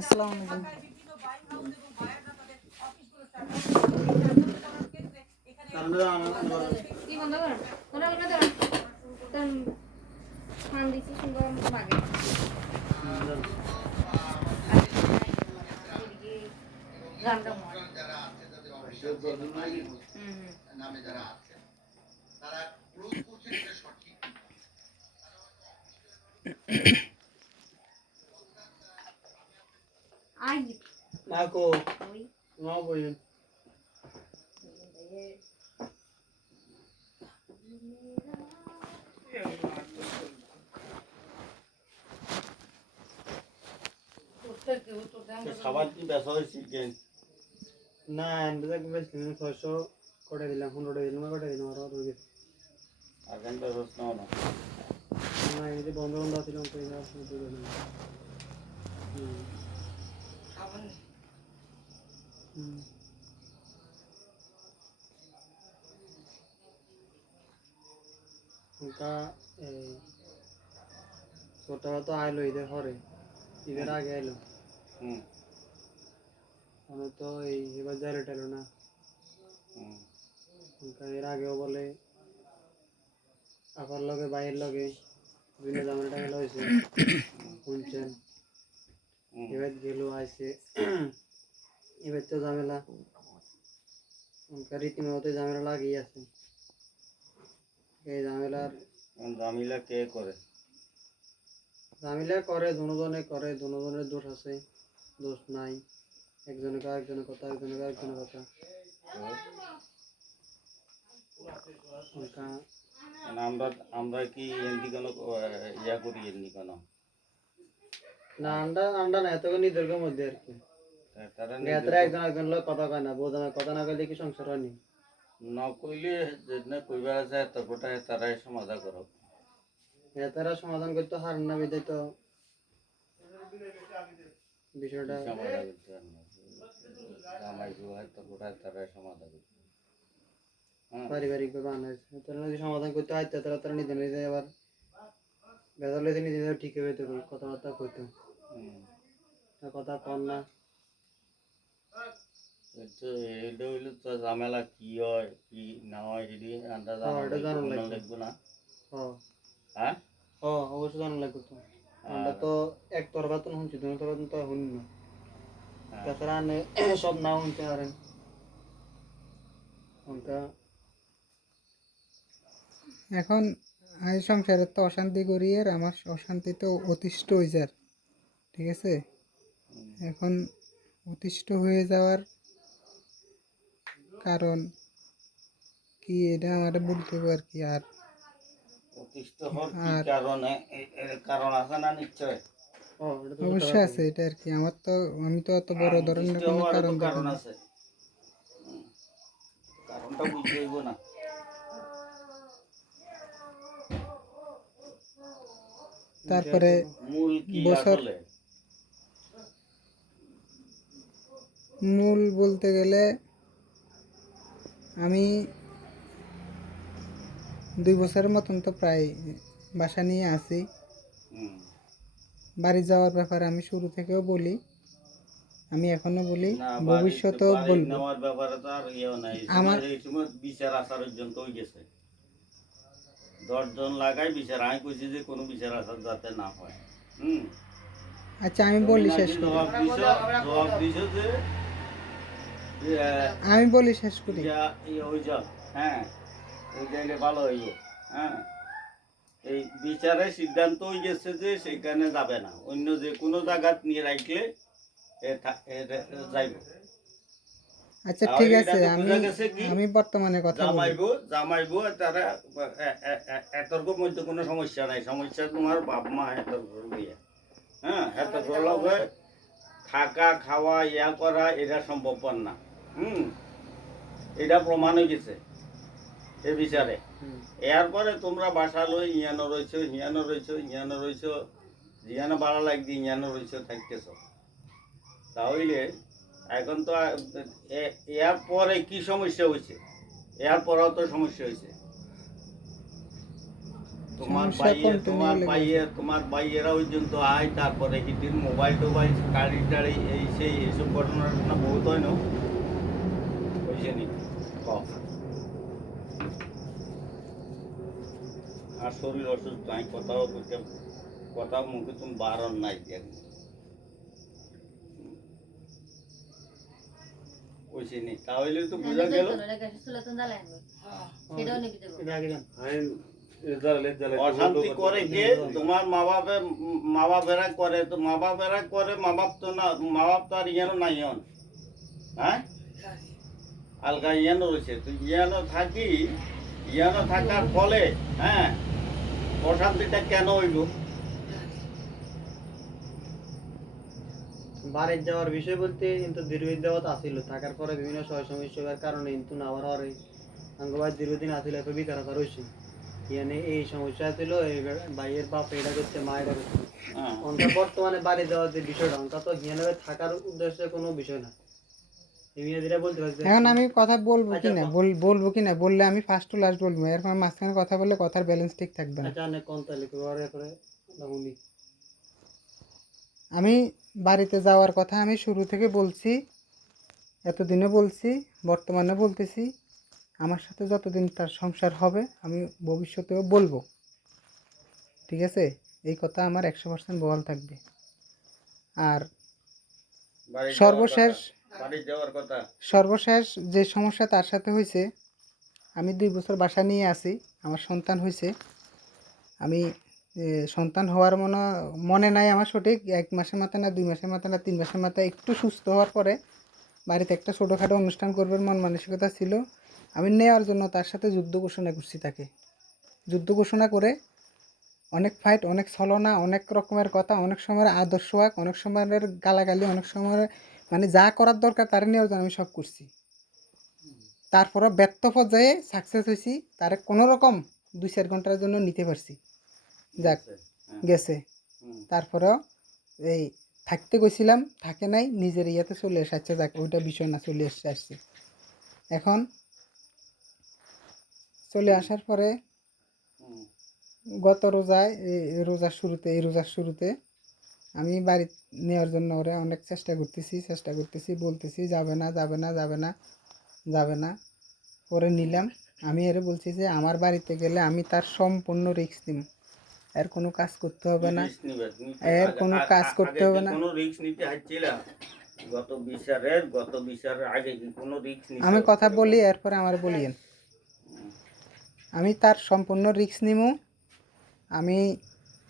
আসসালামু আলাইকুম। কি বন্ধ করেন? ওরা বলে ধরেন তখন ফান দিছি সুন্দর মতো লাগে এদিকে গানটা নামে যারা আছেন তারা ক্লোজ করছেন এটা সঠিক আই Marco, no voy. খাবার কি বেচা হয়েছে কেন? না এন্ডাক বেশি 600 করে দিলাম 15 দিলাম করে দিলাম আর হয়ে গেছে। আর কেন বেচছ না না? না এই যে বন্ধ বন্ধ ছিল তো এটা শুরু করে দিলাম। খাবার ওটা ছোটা তো আইলো ঈদের পরে ঈদের আগে আইলো আমি তো এই এবার জারেট এলো না এর আগেও বলে আপার লগে বাইরের লগে বিভিন্ন জামাটা টাকা হয়েছে শুনছেন এবার গেল আইসে এবার তো ঝামেলা রীতিমতো ঝামেলা লাগিয়ে আছে এই ঝামেলার জামিলা কে করে? ঝামেলা করে দুজনের দোষ আছে দোষ নাই একজনের আরেকজনের কথা একজনের আরেকজনের কথা আমরা আমরা কি এমনি কোনো ইয়া করি এমনি কোনো না আন্ডা না এতক্ষণ নিজেদের মধ্যে আর কি তারা একজন একজন লোক কথা কয় না বোঝানো কথা না কইলে কি সংসার হয়নি ন কইলে যেদিন কইবার যায় তারপরে তারাই সমাধান করো তারা সমাধান করতে হার না বিদায় তো বিষয়টা সমাধান করতে পারে না জামাই হয় তারপরে তারাই সমাধান করতে পারিবারিক ভাবে আনা হয়েছে তারা যদি সমাধান করতে হয় তারা নিজে নিজে আবার বেজাল হইতে নিজে নিজে ঠিক হইতে হবে কথাবার্তা কইতো কথা কম না এটা হইলে তো ঝামেলা কি হয় কি না হয় এটি আন্দাজ লাগবে না হ্যাঁ অবশ্যই জানা লাগবে তো আমরা তো এক তরফা তো শুনছি দুই তরফা তো শুনি না তাছাড়া সব না শুনতে পারেন এখন আমি সংসারে তো অশান্তি করি আর আমার অশান্তি তো অতিষ্ঠ হয়ে যায় ঠিক আছে এখন অতিষ্ঠ হয়ে যাওয়ার কারণ কি এটা আমার বলতে হবে আর কি আর অতিষ্ঠ হওয়ার কি কারণে কারণ আছে না নিশ্চয় অবশ্যই আছে এটা আর কি আমার তো আমি তো অত বড় ধরনের কোনো কারণ আছে কারণটা বুঝতে হইব না তারপরে মূল কি বছর আসলে মূল বলতে গেলে আমি 2 বছরের মতন তো প্রায় বাসা নিয়ে আছি বাড়ি যাওয়ার ব্যাপারে আমি শুরু থেকেও বলি আমি এখনো বলি ভবিষ্যতেও বলবো নেওয়ার ব্যাপারে তো আর ইয়ে নাই আমার এই সময় বিচার আসার পর্যন্ত হয়ে গেছে 10 জন লাগাই বিচার আমি কইছি যে কোনো বিচার আসার যাতে না হয় আচ্ছা আমি বলি শেষ করি জবাব দিছো যে আমি বলি শেষ করি হ্যাঁ ওই গেলে ভালো হইব হ্যাঁ এই বিচারের সিদ্ধান্ত হয়ে গেছে যে সেখানে যাবে না অন্য যে কোনো জায়গা নিয়ে রাখলে যাইব আচ্ছা ঠিক আছে আমি বর্তমানে কথা বলি জামাইবো তারা এতর্ক মধ্যে কোনো সমস্যা নাই সমস্যা তোমার বাপ মা এতর্ক হ্যাঁ এতর্ক লগে থাকা খাওয়া ইয়া করা এটা সম্ভবপর না এটা প্রমাণ হয়ে গেছে এ বিচারে এরপরে তোমরা বাসা লই ইয়ানো রয়েছো জিয়ানো বাড়া লাগবে ইয়ানো রয়েছো থাকতেছ তাহলে এখন তো এর পরে কি সমস্যা হয়েছে এর পরেও তো সমস্যা হয়েছে তোমার বাইয়েরা পর্যন্ত আয়, তারপরে হিটির মোবাইল টোবাইল গাড়ি টাড়ি এই সেই এইসব ঘটনা টটনা বহুত হয় না বুঝছে নি আর শরীর অসুস্থ, আমি কথাও মুখে তুমি বারণ নাই বুঝছি নি, তাহলে তো বোঝা গেল অশান্তি করে কে? তোমার মা বাপেরা করে, তো মা বাপেরা করে, মা বাপ তো না, মা বাপ তো আর ইয়ানো নাই হন, হ্যাঁ আলগা ইয়ানো রয়েছে, তো ইয়ানো থাকার ফলে হ্যাঁ অশান্তিটা কেন হইল? বাড়ির যাওয়ার বিষয় বলতে কিন্তু দীর্ঘদিন আসিল, থাকার পরে বিভিন্ন সমস্যার কারণে কিন্তু না আবার আর আঙ্গবাদ দীর্ঘদিন আসিল, এত বিকারতা রয়েছে ইয়ানে এই সমস্যা ছিল, এই ভাইয়ের বাপ এটা করছে, মা এটা করছে। অনকা বর্তমানে বাড়ি যাওয়ার যে বিষয়টা, অনকা তো হিয়ানে থাকার উদ্দেশ্যে কোনো বিষয় না। এখন আমি কথা বলবো কি না, বলবো কি না, বললে আমি ফার্স্ট টু লাস্ট বলবো, এরকম মাঝখানে কথা বললে কথার ব্যালেন্স ঠিক থাকবে না। আমি বাড়িতে যাওয়ার কথা আমি শুরু থেকে বলছি, এতদিনে বলছি, বর্তমানে বলতেছি, আমার সাথে যতদিন তার সংসার হবে আমি ভবিষ্যতেও বলবো, ঠিক আছে? এই কথা আমার 100% বহাল থাকবে। আর সর্বশেষ যে সমস্যা তার সাথে হয়েছে, আমি 2 বছর বাসা নিয়ে আসি, আমার সন্তান হয়েছে, আমি সন্তান হওয়ার মনে নাই আমার সঠিক, 1 মাসের মাথায় না 2 মাসের মাথায় না 3 মাসের মাথায় একটু সুস্থ হওয়ার পরে বাড়িতে একটা ছোটোখাটো অনুষ্ঠান করবার মন মানসিকতা ছিল। আমি নেওয়ার জন্য তার সাথে যুদ্ধ ঘোষণা করছি, তাকে যুদ্ধ ঘোষণা করে অনেক ফাইট, অনেক ছলনা, অনেক রকমের কথা, অনেক সময়ের আদর্শ ওয়াক, অনেক সময়ের গালাগালি, অনেক সময়ের মানে যা করার দরকার তার নেওয়ার জন্য আমি সব করছি। তারপরে ব্যর্থ পর্যায়ে সাকসেস হয়েছি, তার কোনো রকম 2-4 ঘন্টার জন্য নিতে পারছি, যাক গেছে। তারপরেও এই থাকতে গেছিলাম, থাকে নাই, নিজের ইয়াতে চলে এসেছে, যাক ওইটা বিষয় না, চলে আসছে। এখন চলে আসার পরে গত রোজায়, এই রোজার শুরুতে আমি বাড়ি নেওয়ার জন্য ওরা অনেক চেষ্টা করতেছি, বলতেছি যাবে না, পরে নিলাম। আমি এর বলছি যে আমার বাড়িতে গেলে আমি তার সম্পূর্ণ রিস্ক নিব, এর কোনো কাজ করতে হবে না, এর কোনো কাজ করতে হবে না। আমি কথা বলি, এরপরে আমার বলিয়েন। আমি তার সম্পূর্ণ রিস্ক নিব, আমি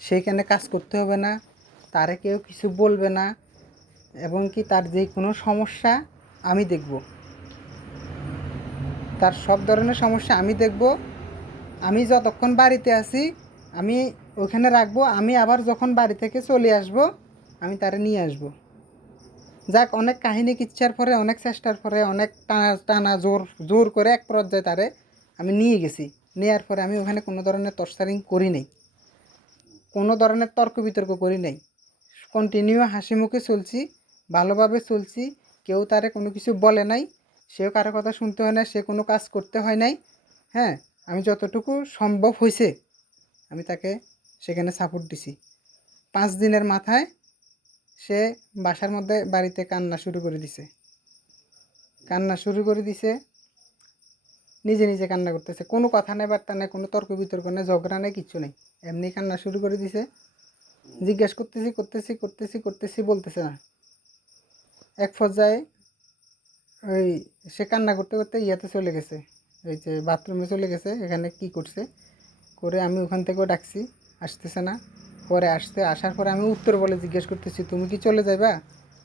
সেইখানে কাজ করতে হবে না, তারে কেউ কিছু বলবে না, এবং কি তার যে কোনো সমস্যা আমি দেখব, তার সব ধরনের সমস্যা আমি দেখব। আমি যতক্ষণ বাড়িতে আছি আমি ওখানে রাখবো, আমি আবার যখন বাড়ি থেকে চলে আসব আমি তারে নিয়ে আসব। যাক, অনেক কাহিনী কিচ্ছার পরে, অনেক চেষ্টার পরে, অনেক টানা জোর করে এক পর্যায়ে তারে আমি নিয়ে গেছি। নেওয়ার পরে আমি ওখানে কোনো ধরনের টর্চারিং করি নাই, কোনো ধরনের তর্ক বিতর্ক করি নাই, কন্টিনিউ হাসি মুখে চলছি, ভালোভাবে চলছি, কেউ তারে কোনো কিছু বলে নাই, সেও কারো কথা শুনতে হয় না, সে কোনো কাজ করতে হয় নাই। হ্যাঁ, আমি যতটুকু সম্ভব হয়েছে আমি তাকে সেখানে সাপোর্ট দিছি। 5 দিনের মাথায় সে বাসার মধ্যে বাড়িতে কান্না শুরু করে দিছে, নিজে নিজে কান্না করতেছে, কোনো কথা নেই, বার্তা নেই, কোনো তর্ক বিতর্ক নেই, ঝগড়া নেই, কিচ্ছু নেই, এমনি কান্না শুরু করে দিছে। জিজ্ঞেস করতেছি বলতেছে না। এক পর্যায়ে ওই সে কান্না করতে করতে ইয়াতে চলে গেছে, ওই যে বাথরুমে চলে গেছে, এখানে কি করছে করে আমি ওখান থেকেও ডাকছি, আসতেছে না। পরে আসার পরে আমি উত্তর বলে জিজ্ঞেস করতেছি, তুমি কি চলে যাইবা?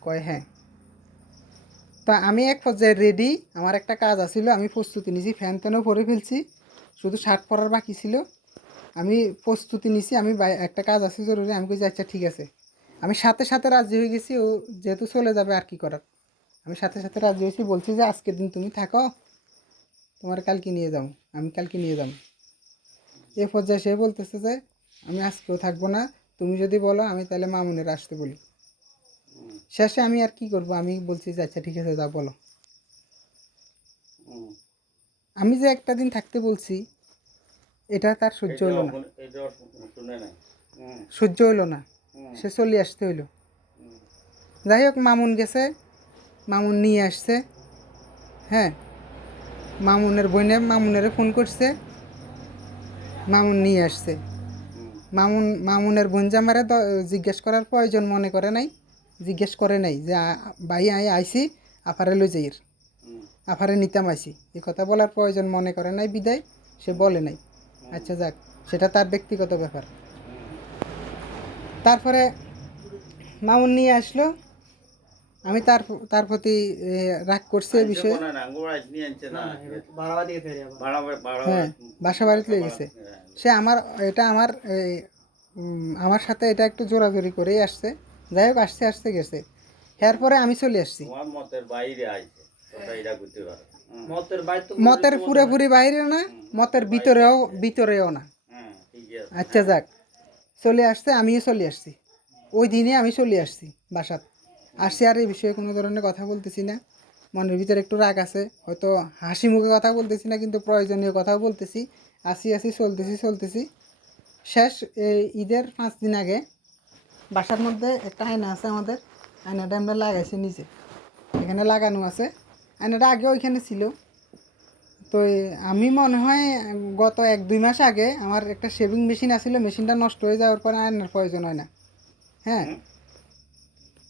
কয় হ্যাঁ। তা আমি এক পর্যায়ে রেডি, আমার একটা কাজ আছিল, আমি প্রস্তুতি নিয়েছি, ফ্যান ট্যানও পরে ফেলছি, শুধু শার্ট পরার বাকি ছিল, আমি প্রস্তুতি নিছি, আমি একটা কাজ আছে জরুরি, আমি কইছি আচ্ছা ঠিক আছে। আমি সাথে সাথে রাজি হয়ে গেছি, ও যেহেতু চলে যাবে আর কি করার, আমি সাথে সাথে রাজি হয়েছি, বলছি যে আজকের দিন তুমি থাকো, তোমার কালকে নিয়ে যাও, আমি কালকে নিয়ে যাবো। এ পর্যায়ে সে বলতেছে যে আমি আজকেও থাকবো না, তুমি যদি বলো আমি তাহলে মামুনের আসতে বলি। শেষে আমি আর কি করব, আমি বলছি যে আচ্ছা ঠিক আছে, যা বলো। আমি যে একটা দিন থাকতে বলছি, এটা তার সহ্য হলো না, এটাও শুনে নাই। সহ্য হইলো না, সে চলে আসতে হইলো। যাই হোক মামুন গেছে, মামুন নিয়ে আসছে। হ্যাঁ, মামুনের বোনে মামুনের ফোন করছে, মামুন নিয়ে আসছে। মামুনের বোন জামারে জিজ্ঞেস করার প্রয়োজন মনে করে নাই, জিজ্ঞেস করে নাই যে ভাই আইসি আফারে লই যাইয়ের, আফারে নিতাম আইসি, এই কথা বলার প্রয়োজন মনে করে নাই বিদায় সে বলে নাই। আচ্ছা যাক, সেটা তার ব্যক্তিগত ব্যাপার। তারপরে মামুন নিয়ে আসলো, আমি তার তার প্রতি রাগ করছি এই বিষয়ে। ভাড়া দিয়ে ফেরে আবার হ্যাঁ, বাসা বাড়িতে লেগে গেছে। সে আমার এটা আমার আমার সাথে এটা একটু জোরাজোরি করেই আসছে। যাই হোক আসতে আসতে গেছে, এরপরে আমি চলে আসছি। মতের বাইরে আইছে, তোমরা এটা করতে পারো। মতের বাইর তো মতের পুরোপুরি বাইরেও না, মতের ভিতরেও না। হ্যাঁ, ঠিক আছে। আচ্ছা যাক, চলে আসছে, আমিও চলে আসছি। ওই দিনে আমি চলে আসছি বাসাত। আসছি আর এই বিষয়ে কোনো ধরনের কথা বলতেছি না। মনের ভিতরে একটু রাগ আছে, হয়তো হাসি মুখে কথা বলতেছি না, কিন্তু প্রয়োজনীয় কথাও বলতেছি। আসি চলতেছি। শেষ ঈদের 5 দিন আগে বাসার মধ্যে একটা আয়না আছে আমাদের, আয়নাটা আমরা লাগাইছি নিচে, এখানে লাগানো আছে। আয়নাটা আগে ওইখানে ছিল। তো আমি মনে হয় গত 1-2 মাস আগে আমার একটা শেভিং মেশিন আসছিল, মেশিনটা নষ্ট হয়ে যাওয়ার পরে আয়নার প্রয়োজন হয় না। হ্যাঁ,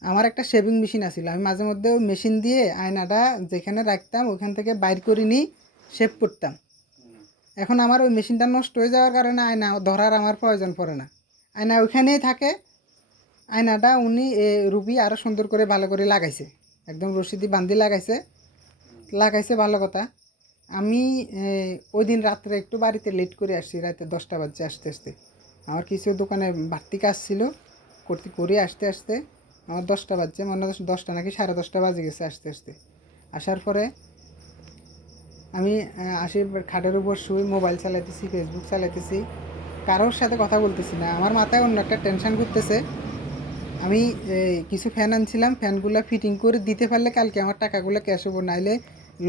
আমার একটা শেভিং মেশিন আছিল, আমি মাঝে মধ্যে ওই মেশিন দিয়ে আয়নাটা যেখানে রাখতাম ওইখান থেকে বাইর করে নিয়ে শেভ করতাম। এখন আমার ওই মেশিনটা নষ্ট হয়ে যাওয়ার কারণে আয়না ধরার আমার প্রয়োজন পড়ে না, আয়না ওইখানেই থাকে। আয়নাটা উনি রুবি আরও সুন্দর করে ভালো করে লাগাইছে, একদম রশিদি বান্ধি লাগাইছে ভালো কথা। আমি ওই দিন রাত্রে একটু বাড়িতে লেট করে আসছি, রাতে 10টা বাজছে আসতে। আমার কিছু দোকানে বাড়তি কাজ ছিল, করে আসতে আমার 10টা বাজছে, মনে হয় 10টা নাকি 10:30 বাজে গেছে আসতে। আসার পরে আমি আসি, খাটের উপর শুই, মোবাইল চালাইতেছি, ফেসবুক চালাইতেছি, কারোর সাথে কথা বলতেছি না। আমার মাথায় অন্য একটা টেনশন ঘুরতেছে। আমি কিছু ফ্যান আনছিলাম, ফ্যানগুলো ফিটিং করে দিতে পারলে কালকে আমার টাকাগুলো ক্যাশ হবো, নাইলে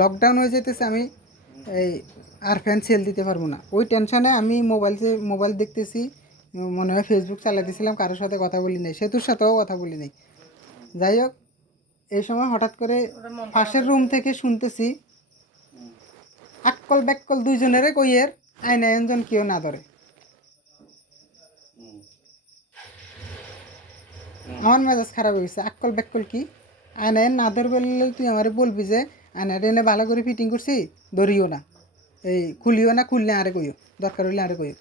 লকডাউন হয়ে যেতেছে, আমি আর ফ্যান সেল দিতে পারবো না। ওই টেনশনে আমি মোবাইল দেখতেছি, মনে হয় ফেসবুক চালাতেছিলাম, কারোর সাথে কথা বলি নাই, সেতুর সাথেও কথা বলি নাই। যাই হোক, এই সময় হঠাৎ করে পাশের রুম থেকে শুনতেছি আক্কল ব্যাক্কল দুইজনেরে কইয়ের আয়না একজন কেউ না ধরে। আমার মেজাজ খারাপ হয়ে গেছে, আক্কল ব্যাক্কল কি, আয়নায় না ধরবে তুই আমারে বলবি যে আয়নাটা এনে ভালো করে ফিটিং করছি, ধরিও না, খুলিও না, খুললে আরে কইও, দরকার হইলে আরে কইও।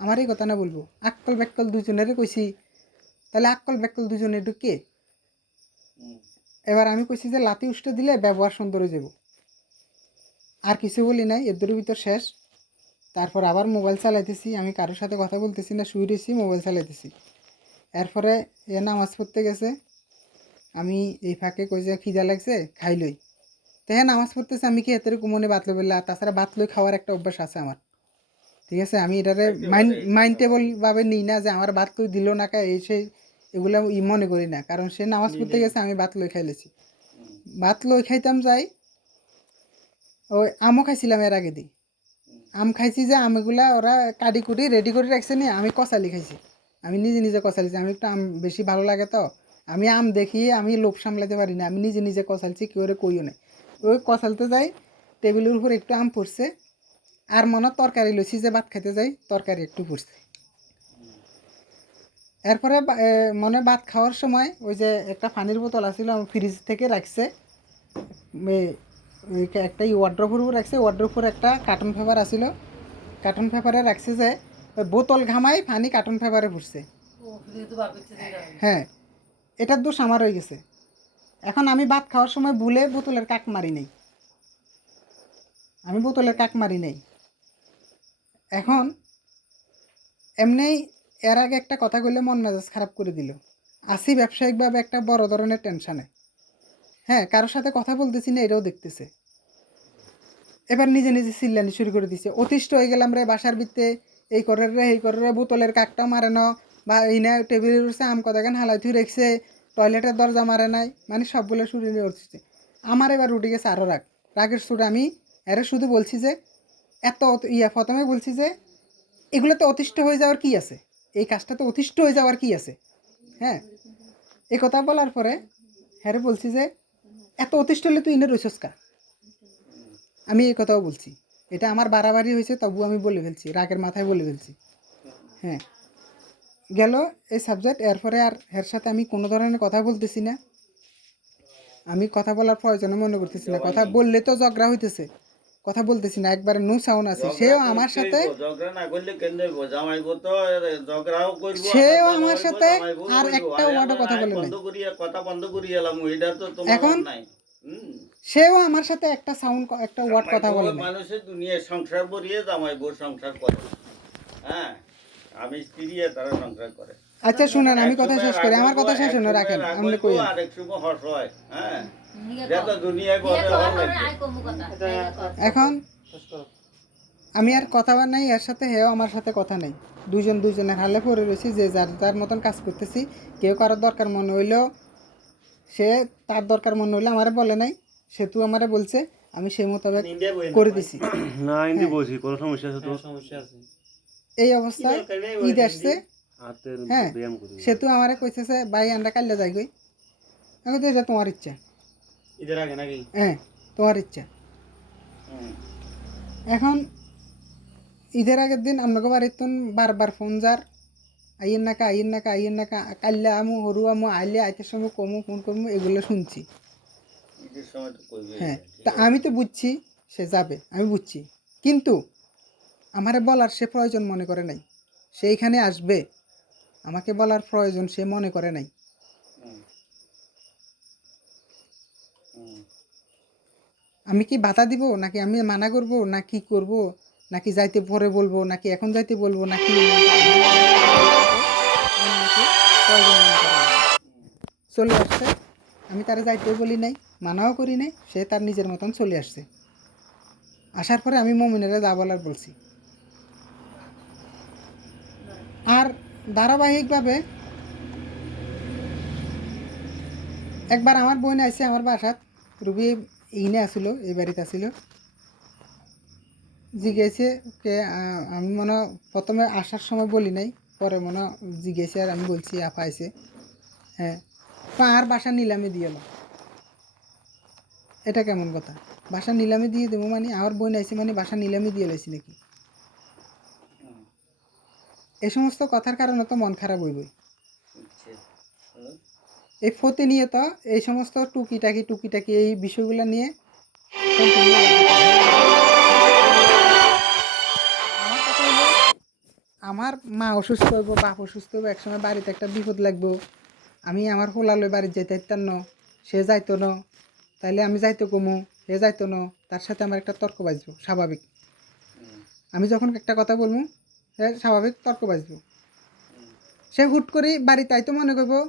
আমার এই কথা না বলবো, আক্কল ব্যাক্কল দুজনেরে কইছি, তাহলে আক্কল ব্যাক্কল দুজনে একটু কে? এবার আমি কইছি যে লাতি উষ্টা দিলে ব্যবহার সুন্দর হয়ে যাব, আর কিছু বলি নাই, এর ভিতর শেষ। তারপর আবার মোবাইল চালাইতেছি, আমি কারোর সাথে কথা বলতেছি না, শুয়ে রয়েছি, মোবাইল চালাইতেছি। এরপরে নামাজ পড়তে গেছে, আমি এই ফাঁকে কই যে খিদা লাগছে খাই লই, তো হ্যাঁ নামাজ পড়তেছে, আমি কি এতের কুমনে ভাত লই বললা, তাছাড়া ভাত লই খাওয়ার একটা অভ্যাস আছে আমার, ঠিক আছে। আমি এটারে মাইন্ডেবলভাবে নিই না যে আমার ভাত লই দিল না কা, এগুলো মনে করি না, কারণ সে নামাজ পড়তে গেছে, আমি ভাত লই খাইলেছি। ভাত লই খাইতাম যাই, ওই আমও খাইছিলাম এর আগে দিই, আম খাইছি, যে আমগুলা ওরা কাটি কুটি রেডি করে রাখছে নি, আমি কচালি খাইছি, আমি নিজে কচালিছি। আমি একটু আম বেশি ভালো লাগে তো, আমি আম দেখি আমি লোভ সামলাতে পারি না, আমি নিজে কচালছি, কেউ কইও নাই। ওই কচালতে যাই, টেবিলের উপর একটু আম পড়ছে, আর মনে তরকারি লইছি যে ভাত খাইতে যাই, তরকারি একটু পড়ছে। এরপরে মনে ভাত খাওয়ার সময় ওই যে একটা পানির বোতল আছিল, ফ্রিজ থেকে রাখছে, একটা ওয়ার্ড্রোপের উপর রাখছে, ওয়ার্ড্রোপের একটা কার্টন পেপার আছিল, কার্টন পেপারে রাখছে যে ওই বোতল ঘামাই পানি কার্টন পেপারে ভরছে। হ্যাঁ, এটার দোষ আমার হয়ে গেছে। এখন আমি ভাত খাওয়ার সময় ভুলে বোতলের কাক মারি নাই, এখন এমনি এর আগে একটা কথা কইলে মন মেজাজ খারাপ করে দিল, আসি ব্যবসায়িকভাবে একটা বড় ধরনের টেনশনে। হ্যাঁ, কারোর সাথে কথা বলতেছি না, এটাও দেখতেছে। এবার নিজে চিল্লানি শুরু করে দিছে, অতিষ্ঠ হয়ে গেলাম রে, বাসার ভিতরে এই করে রে, বোতলের কাকটা মারে না, বা এই না টেবিলের উপরে আম কদাগান হালাই থুই রেখছে, টয়লেটের দরজা মারে নাই, মানে সবগুলো শুরু নিয়ে উঠছে। আমার এবার উঠে গেছে আরও রাগের সুরে আমি এরা শুধু বলছি যে প্রথমে বলছি যে এগুলোতে অতিষ্ঠ হয়ে যাওয়ার কি আছে? এই কাজটাতে অতিষ্ঠ হয়ে যাওয়ার কি আছে? হ্যাঁ, এই কথা বলার পরে হ্যাঁ বলছি যে এত অতিষ্ঠ হলে তুই ইনে রইছস কা? আমি এই কথাও বলছি। এটা আমার বাড়াবাড়ি হয়েছে, তবু আমি বলে ফেলছি, রাগের মাথায় বলে ফেলছি। হ্যাঁ, গেল এই সাবজেক্ট। এরপরে আর এর সাথে আমি কোনো ধরনের কথা বলতেছি না, আমি কথা বলার প্রয়োজনে মনে করতেছি না। কথা বললে তো ঝগড়া হইতেছে, কথা বলতেছি না, একবারে নো সাউন্ড আছে। সেও আমার সাথে ঝগড়া না করলে কেন হইব? জামাইবো তো ঝগড়াও করবো, সেও আবার আমার জামাইবো, সাথে জামাইবো আর হইবো। একটা আর ওয়ার্ডও কথা আয় বলে নাই। বন্ধ করিয়া কথা বন্ধ করিয়া এলাম, এটা তো তোমার এখন নাই। হুম। সেও আমার সাথে একটা সাউন্ড, একটা ওয়ার্ড কথা বলে জামাইবো নাই। মানুষের দুনিয়ায় সংসার বলিয়ে জামাইবো সংসার করে। হ্যাঁ, আমি স্ত্রী তারা সংসার করে। আচ্ছা শুনেন, আমি কথা একসময় শেষ করি, আমার রাগ কথা শেষ হইবো, হলো, রাখেন, একসময় রাগ আপনি হইবো, কইেন। আর এক সময় হর্ষ হয়। হ্যাঁ, যত দুনিয়ায় বলে ভালো লাগবে। এখন শেষ করো। আমি আর কথা বল নাই, এর সাথে হেও আমার সাথে কথা নেই। দুজন দুজনের হালে পড়ে রয়েছি, যে যার যার মতন কাজ করতেছি। কেউ কারোর দরকার মনে হইলেও সে তার দরকার মনে হইলে আমারে বলে নাই, সেতু আমারে বলছে, আমি সেই মোতাবেক ইন্ডিয়া বই না করে ভাই। দিছি। না হিন্দি বলছি, কোনো সমস্যা আছে তো? হ্যাঁ, সমস্যা আছে। এই অবস্থায় কি দরকার নেই ঈদ বই আসছে। হাতের হ্যাঁ, ব্যায়াম করি। সেতু আমারে কইতেছে, ভাই আমরা কাল্লা যাই গই। আমি তো এটা তোমার ইচ্ছা। ঈদের আগে নাকি? হ্যাঁ, তোমার ইচ্ছা। হুম। এখন ঈদের আগের দিন আপনাকে বাড়িতে বারবার ফোন যার, আইয়ের নাকা আইয়ের নাকা আইয়ের নাকা, কাল্লা আমু হরু আমু, আইলে আইতের সময় কমু ফোন করমু, এগুলো শুনছি। ঈদের সময় তো করবে। হ্যাঁ, তা আমি তো বুঝছি সে যাবে, আমি বুঝছি, কিন্তু আমারে বলার সে প্রয়োজন মনে করে নাই। সে এইখানে আসবে, আমাকে বলার প্রয়োজন সে মনে করে নাই। আমি কি বাধা দিব, নাকি আমি মানা করব, না কি করব, নাকি যাইতে পরে বলবো, নাকি এখন যাইতে বলবো, নাকি প্রয়োজন মনে করে নাই। চলে আসছে, আমি তারা যাইতে বলি নাই, মানাও করি নাই, সে তার নিজের মতন চলে আসছে। আসার পরে আমি মমিনেরা যা বলার বলছি। আর ধারাবাহিকভাবে একবার আমার বোন আইসে আমার বাসাত, রুবি ইনে আসিল, এই বাড়িতে আসিল, জিজ্ঞেসে কে আমি মনে হয় প্রথমে আসার সময় বলি নাই, পরে মনে হয় জিজ্ঞেসে আর আমি বলছি আপা আইসে। হ্যাঁ, আর বাসা নিলামে দিয়ে এলো। এটা কেমন কথা? বাসা নিলামে দিয়ে দেবো মানে, আমার বোন আইসে মানে বাসা নিলামে দিয়ে লাইছি নাকি? এই সমস্ত কথার কারণে তো মন খারাপ হইবই। এই প্রতিনিয়ত এই সমস্ত টুকিটাকি এই বিষয়গুলো নিয়ে continue লাগতে থাকে। আমার কথা হলো, আমার মা অসুস্থ হইব, বাপ অসুস্থ হইব, একসময় বাড়িতে একটা বিপদ লাগবো, আমি আমার হোলালয় বাড়িতে যাইতে পারতাম না, সে যাইতো না, তাইলে আমি যাইতো কমু, সে যাইতো না, তার সাথে আমার একটা তর্ক বাজবো, স্বাভাবিক। আমি যখন একটা কথা বলবো, সে স্বাভাবিক তর্ক বাজবো। সে হুট করে বাড়িতে আইতো মনে করবো,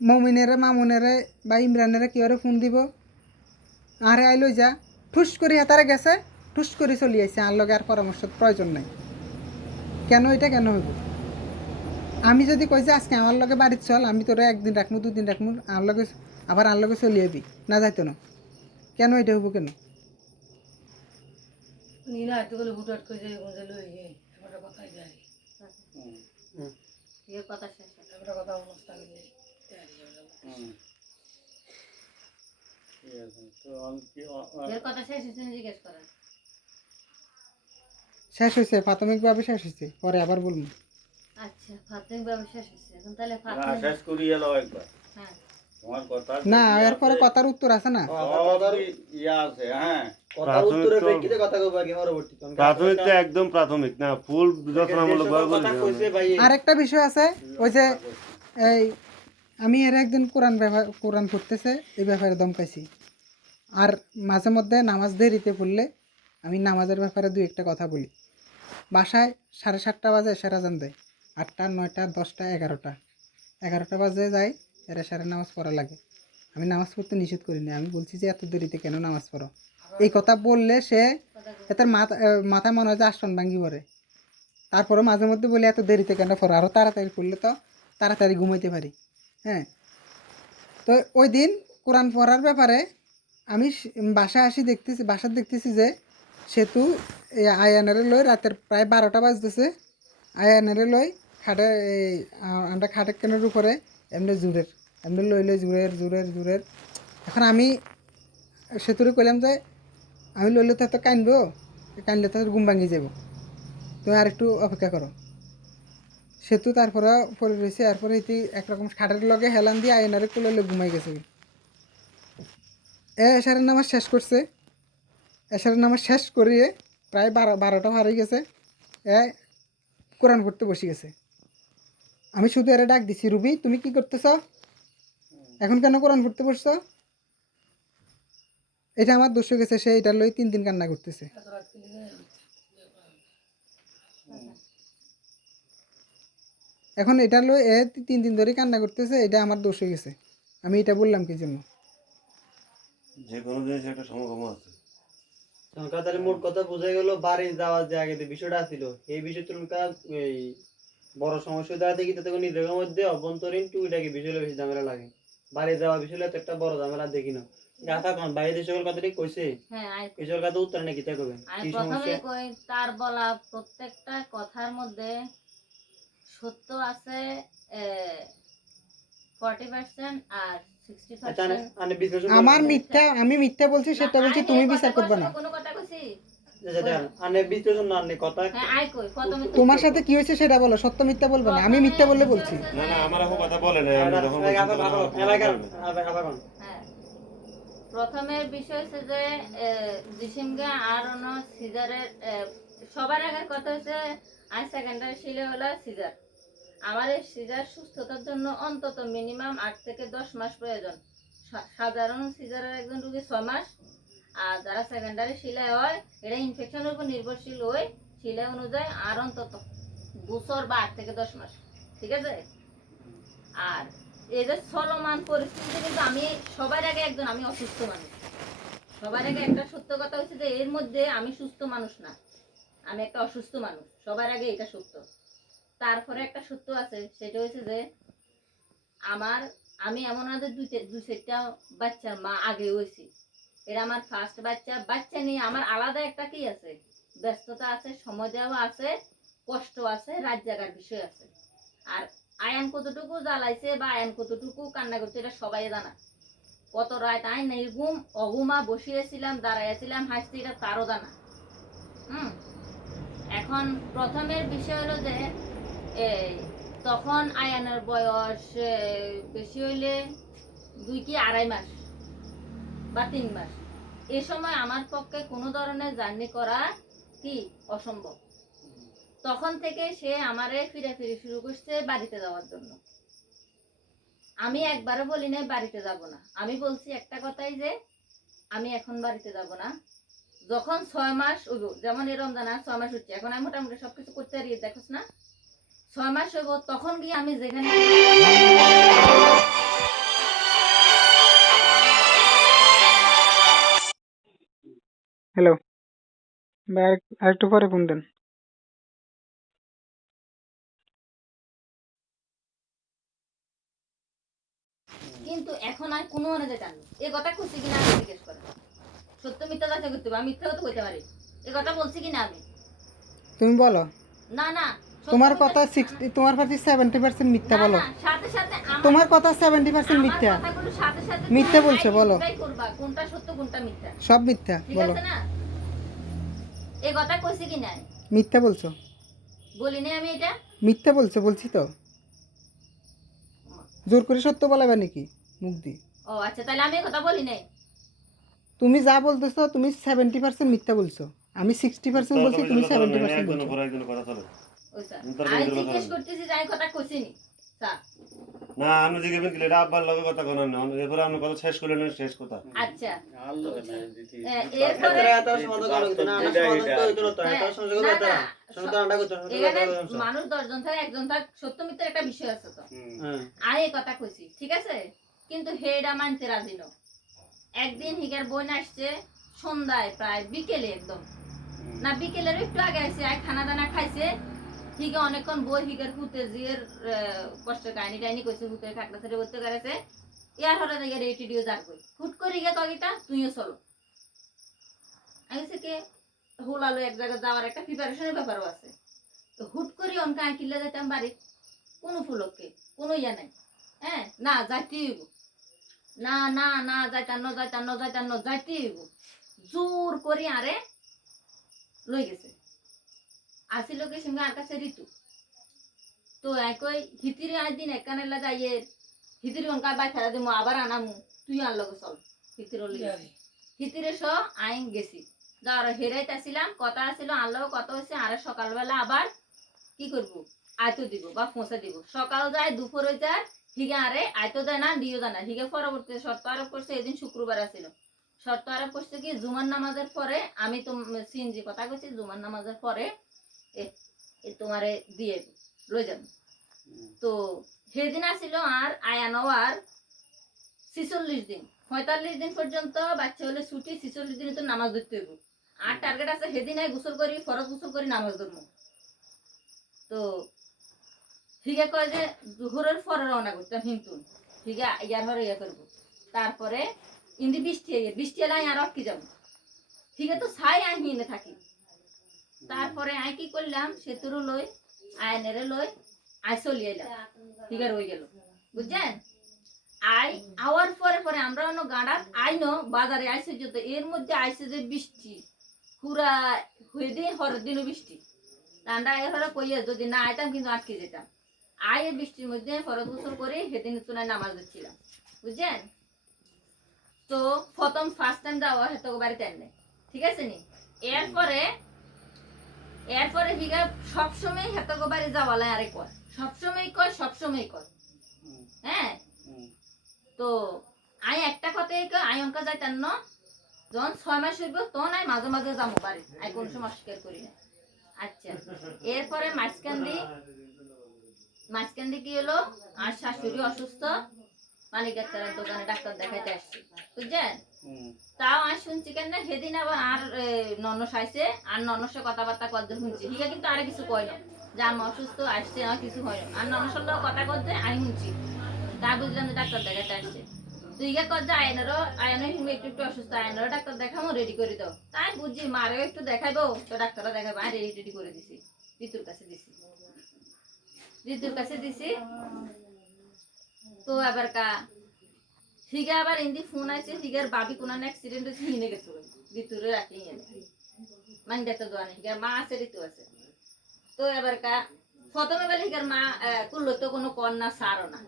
মমিনেরে মামুনেরে বা ইমরানেরে কেউরে ফোন দিব, আরে আইলো যা, ঠুস করি হাতারে গেছে, ঠুস করে চলি আইছে, আর লগে আর পরামর্শের প্রয়োজন নাই। কেন এটা কেন হইব? আমি যদি কই যে আজকে আমার লগে বাড়িতে চল, আমি তোরা একদিন রাখবো, দুদিন রাখবো, আমার লগে আবার আর লগে চলি আবি, না যাইতো না, কেন এটা হইব? কেন? শেষ হয়েছে, প্রাথমিকভাবে শেষ হয়েছে, পরে আবার বলবো। আচ্ছা, প্রাথমিকভাবে শেষ হয়েছে। এখন তাহলে শেষ করি এলো একবার। হ্যাঁ, তোমার কথা না, এরপরে কথার উত্তর আছে না। ইয়া আছে। হ্যাঁ, কথার উত্তরের প্রেক্ষিতে কথা কইবো আগে পরবর্তী। প্রাথমিক তো একদম প্রাথমিক না, ফুল রচনামূলক ভাবে বলে কথা দিলাম। কইছে ভাই। আরেকটা বিষয় আছে, ওই যে এই আমি এর একদিন কোরআন পড়তেছে, এই ব্যাপারে দমকাইছি। আর মাঝে মধ্যে নামাজ দেরিতে পড়লে আমি নামাজের ব্যাপারে দুই একটা কথা বলি। বাসায় 7:30 বাজে এশার আজান দেয়, 8টা 9টা 10টা 11টা বাজে যায়, এরা সারা নামাজ পড়া লাগে। আমি নামাজ পড়তে নিষেধ করিনি, আমি বলছি যে এত দেরিতে কেন নামাজ পড়ো। এই কথা বললে সে তার মাথায় মনে হয় যে আসন ভাঙ্গি পড়ে। তারপরে মাঝে মধ্যে বলি এত দেরিতে কেন পড়ো, আরও তাড়াতাড়ি করলে তো তাড়াতাড়ি ঘুমাইতে পারি। হ্যাঁ, তো ওই দিন কোরআন পড়ার ব্যাপারে আমি বাসায় আসি, বাসায় দেখতেছি যে সেতু এই আয়ানারে লই রাতের প্রায় 12টা বাজতেছে, আয়ানারে লই খাটে এই আমরা খাটের কেনের উপরে এমনি জোরের এমনি লই লই জোরের জোরের জোরের। এখন আমি সেতুরে কইলাম যে আমি লইলে তো কানবো, কানলে তো ঘুম ভাঙি যাব, তুমি আর একটু অপেক্ষা করো। সেতু তারপরে পরে রয়েছে, এরপরে এটি একরকম খাটের লগে হেলান দিয়ে আয়নারে কুলে ঘুমাই গেছে। এশারের নামাজ শেষ করছে, এশারের নামাজ শেষ করিয়ে প্রায় 12টা হারিয়ে গেছে, এ কোরআন পড়তে বসে গেছে। আমি শুধু এরা ডাক দিছি, রুবি তুমি কি করতেছ, এখন কেন কোরআন পড়তে বসছ? এটা আমার দোষ হয়ে গেছে, সে এটা লই 3 দিন কান্না করতেছে। এখন এটা লই 3 দিন ধরে কান্না করতেছে, এটা আমার দোষ হয়ে গেছে। আমি এটা বললাম কি জন্য? যে কোনো জিনিস একটা সমাগম আছে। তোমার তাহলে মোট কথা বোঝা গেল বাড়ি যাওয়ার যে আগে যে বিষয়টা ছিল এই বিষয় তোমার এই বড় সমস্যা দেখা থেকে তাতে নিজেদের মধ্যে অভ্যন্তরীণ টুকিটাকি বিষয়ে বেশি ঝামেলা লাগে। বাড়ি যাওয়া বিষয়টা তো একটা বড় ঝামেলা দেখি না। গাথা কোন বাইরে সকল কথাটি কইছে, হ্যাঁ এই সকল কথা উত্তর নাকি তা কবে আমি কি প্রথমে সমস্যা? কই তার বলা প্রত্যেকটা কথার মধ্যে সত্য আছে 40% আর আচ্ছা 60%। আনে বিশ্লেষণ আমার মিথ্যা, আমি মিথ্যা বলছি সেটা বলছি, তুমি বিচার করবে না। কোনো কথা কইছি? আনে বিশ্লেষণ না আনে কথা হ্যাঁ আই কই প্রথমে তোমার সাথে কি হয়েছে সেটা বলো, সত্য মিথ্যা বলবে না। আমি মিথ্যা বললে বলছি। না না আমার এখন কথা বলে নাই, আমি যখন বলছি তখন আমার কথা বলবে। হ্যাঁ প্রথমের বিষয় হচ্ছে যে জিসিমকে আর অন্য সিজারের সবার আগের কথা হচ্ছে আর সেকেন্ডারি ছিল হলো সিজার। আমার এই সিজার সুস্থতার জন্য অন্তত মিনিমাম 8 থেকে 10 মাস প্রয়োজন। সাধারণ সিজারের একজন রোগী 6 মাস, আর যারা সেকেন্ডারি শিলা হয় এটা ইনফেকশনের উপর নির্ভরশীল হয়, শিলা অনুযায়ী আর অন্তত বছর বা 8 থেকে 10 মাস। ঠিক আছে? আর এই যে চলমান পরিস্থিতি, কিন্তু আমি সবার আগে একজন আমি অসুস্থ মানুষ। সবার আগে একটা সত্য কথা হচ্ছে যে এর মধ্যে আমি সুস্থ মানুষ না, আমি একটা অসুস্থ মানুষ। সবার আগে এটা সত্য। তারপরে একটা সত্য আছে, সেটা হচ্ছে যে আমি এমন আছে দুই চারটা বাচ্চার মা আগে হয়েছি। এটা আমার ফার্স্ট বাচ্চা। বাচ্চা নিয়ে আমার আলাদা একটা কি আছে, ব্যস্ততা আছে, সময় দেওয়া আছে, কষ্ট আছে, রাত জাগার বিষয় আছে। আর আয়ান কতটুকু জ্বালাইছে বা আয়ান কতটুকু কান্না করছে এটা সবাই জানা। কত রাত আইন নির্ঘুম অঘুমা বসিয়েছিলাম, দাঁড়াইয়াছিলাম, হাসছি, এটা তারও জানা। এখন প্রথমের বিষয় হলো যে এই তখন আয়ানের বয়স বেশি হইলে 2 কি 2.5 মাস বা 3 মাস। এ সময় আমার পক্ষে কোনো ধরনের জার্নি করা কি অসম্ভব। তখন থেকে সে আমারে ফিরে শুরু করছে বাড়িতে যাওয়ার জন্য। আমি একবারও বলি না বাড়িতে যাব না। আমি বলছি একটা কথাই যে আমি এখন বাড়িতে যাব না। যখন 6 মাস হইব, যেমন এই রমজান আর 6 মাস হচ্ছে, এখন আমি মোটামুটি সবকিছু করতে পারি, দেখোস না? 6 মাস হইব, তখন গিয়ে আমি যেখানে হ্যালো ভাই, আরেকটু পরে ফোন দেন। কিন্তু এখন আর কোনো মানে যেতাম না। এই কথা খুঁজছি কিনা আমি জিজ্ঞেস করে, সত্য মিথ্যা যাচাই করতে হবে। আমি মিথ্যা কথা কইতে পারি, এই কথা বলছি কিনা আমি? তুমি বলো, না না তোমার কথা 60, তোমার প্রতি 70% মিথ্যা বলো। সাথে সাথে তোমার কথা 70% মিথ্যা, কথাগুলো সাথে সাথে মিথ্যা বলছো, বলো। করবা কোনটা সত্য কোনটা মিথ্যা। সব মিথ্যা ঠিক বলো। আছে না? এই কথা কইছি কিনা? মিথ্যা বলছো, বলি না আমি এটা? মিথ্যা বলছো, বলছি তো। জোর করে সত্য বলাবে নাকি মুখ দিয়ে? ও আচ্ছা, তাহলে আমি এই কথা বলি নাই। তুমি যা বলতেছো তুমি 70% মিথ্যা বলছো, আমি 60% বলছি, তুমি 70% একজনের বলছো। পর একজনের কথা চলে। ওইসা তার আমি কথা জিজ্ঞেস বলো। করতেছি যে আমি কথা কইছি নি স্যার। না আমি জিজ্ঞেস করলে এটা আব্বার লগে কথা কোন না, এরপরে আমি কথা শেষ করলে না, শেষ কথা। আচ্ছা আর লোকে নাই দিদি। এরপরে এত সমাধান করা হইতো না, সমাধান তো হইতো না, তো এত সংযোগ না, হইতো না, না, সমাধানটা করতে এখানে মানুষ 10 জন থাকে, একজন থাকে, সত্য মিথ্যার একটা বিষয় আছে তো। হ্যাঁ আমি এই কথা কইছি, ঠিক আছে, কিন্তু হেডা মানতে রাজি ন। একদিন হিগার বোন আসছে সন্ধ্যায়, প্রায় বিকেলে, একদম না বিকেলের একটু আগে আসছে, আর খানা দানা খাইছে। হিগে অনেকক্ষণ বই হিগার হুতে জিয়ের কষ্টের কাহিনী টাইনি কইছে, হুতে কাকড়া ছেড়ে করতে করেছে। ইয়ার হঠাৎ হিগার রেটিডিও যার কই হুট করে হিগা কগিটা তুইও চলো। আমি কে হোলালো এক জায়গায় যাওয়ার একটা প্রিপারেশনের ব্যাপারও আছে। তো হুট করে অনকা আঁকিলে যাইতাম বাড়ি কোনো উপলক্ষে কোনো ইয়া নাই, হ্যাঁ না যাইতেই হইব, না না না যাইতেই হইব, জোর করি আরে লই গেছে। আসিল কি সঙ্গে আর কাছে ঋতু, তো একই হিতিরে একদিন একানে লাগাইয়ে হিতিরে অনকা বাই ফেলা দিমু আবার আনামু, তুই আর লগে চল হিতিরে স আইন গেছি যাওয়ার হেরাইতে আসিলাম, কথা আসিল আনলো কথা হয়েছে, আরে সকালবেলা আবার কি করবো আয়তো দিব বা পৌঁছে দিব, সকাল যায় দুপুর হয়ে যায়, হিগে আরে আয়তো দেয় না দিও দেয় না। হিগে পরবর্তী শর্ত আরোপ করছে, এদিন শুক্রবার আছিল, শর্ত আরোপ করছে কি জুমার নামাজের পরে, আমি তো সিনজি কথা কইছি জুমার নামাজের পরে তোমারে দিয়ে লই যাব। তো সেদিন আসিল আর আয়ানো আর 46 দিন 45 দিন পর্যন্ত বাচ্চা হলে ছুটি, 46 দিনে তো নামাজ ধরতে হইব। আর টার্গেট আছে সেদিন গোসল করি ফরজ গোসল করি নামাজ ধরবো। তো হিগে কয় যে জোহরের পরে রওনা করতাম হিমতুন, হিগে ইয়ার হরে ইয়া করবো, তারপরে ইন্দি বৃষ্টি এলে আর কি যাবো, হিগে তো ছাই আমি এনে থাকি। তারপরে আই কি করলাম সেতুরও লই আয়নেরে লই আই চলিয়ে এলাম, হিগে রয়ে গেল বুঝছেন। আই আওয়ার পরে পরে আমরা অন্য গাড়াত আইনো বাজারে আইসে যেত, এর মধ্যে আইসে যে বৃষ্টি পুরা হয়ে দিন হরের দিনও বৃষ্টি, ঠান্ডা এর হরে কইয়া যদি না আইতাম কিন্তু আটকে যেতাম। আয় বৃষ্টির মধ্যে ফরজ গোসল করে সেদিন তুনায় নামাজ দিচ্ছিলাম বুঝছেন। তো প্রথম ফার্স্ট টাইম যাওয়া হেতো বাড়িতে এনে ঠিক আছে নি, এরপরে হিগা সবসময় হেতো বাড়ি যাওয়ালাই আরে কয় সবসময় কয় হ্যাঁ। তো আই একটা কথাই কয় আই অঙ্কা যাইতাম না, যখন 6 মাস হইব তখন আই মাঝে মাঝে যাবো বাড়ি, আই কোন সময় অস্বীকার করি না। আচ্ছা এরপরে মাঝখান কি হলো, আর শাশুড়ি অসুস্থ, মালিক ডাক্তারের দোকানে ডাক্তার দেখাইতে আসছে বুঝছেন। তাও আমি শুনছি কেন সেদিন আবার আর ননস আইসে, আর ননসে কথাবার্তা করতে শুনছি, হিগা কিন্তু আর কিছু কয় না যে আমি অসুস্থ আসছে আমার কিছু হয় না, আর ননসের লোক কথা করতে আমি শুনছি, তা বুঝলাম যে ডাক্তার দেখাইতে আসছে। তো হিগা কর যে আয়নেরও একটু অসুস্থ, আয়নেরও ডাক্তার দেখাবো রেডি করে দাও, তাই বুঝছি মারেও একটু দেখাইবো, তো ডাক্তাররা দেখাবো, আর রেডি করে দিছি, ঋতুর কাছে দিছি। তো আবার হিগা আবার ইন্দি ফোন আছে, হিগার বাবি কোন অ্যাক্সিডেন্ট হয়েছে হিনে গেছে ঋতুরে রাখি মানে দেখতে দোয়া নেই, হিগার মা আছে ঋতু আছে। তো এবার প্রথমে বেলা হিগার মা করলো তো কোনো কন্যা সারও না,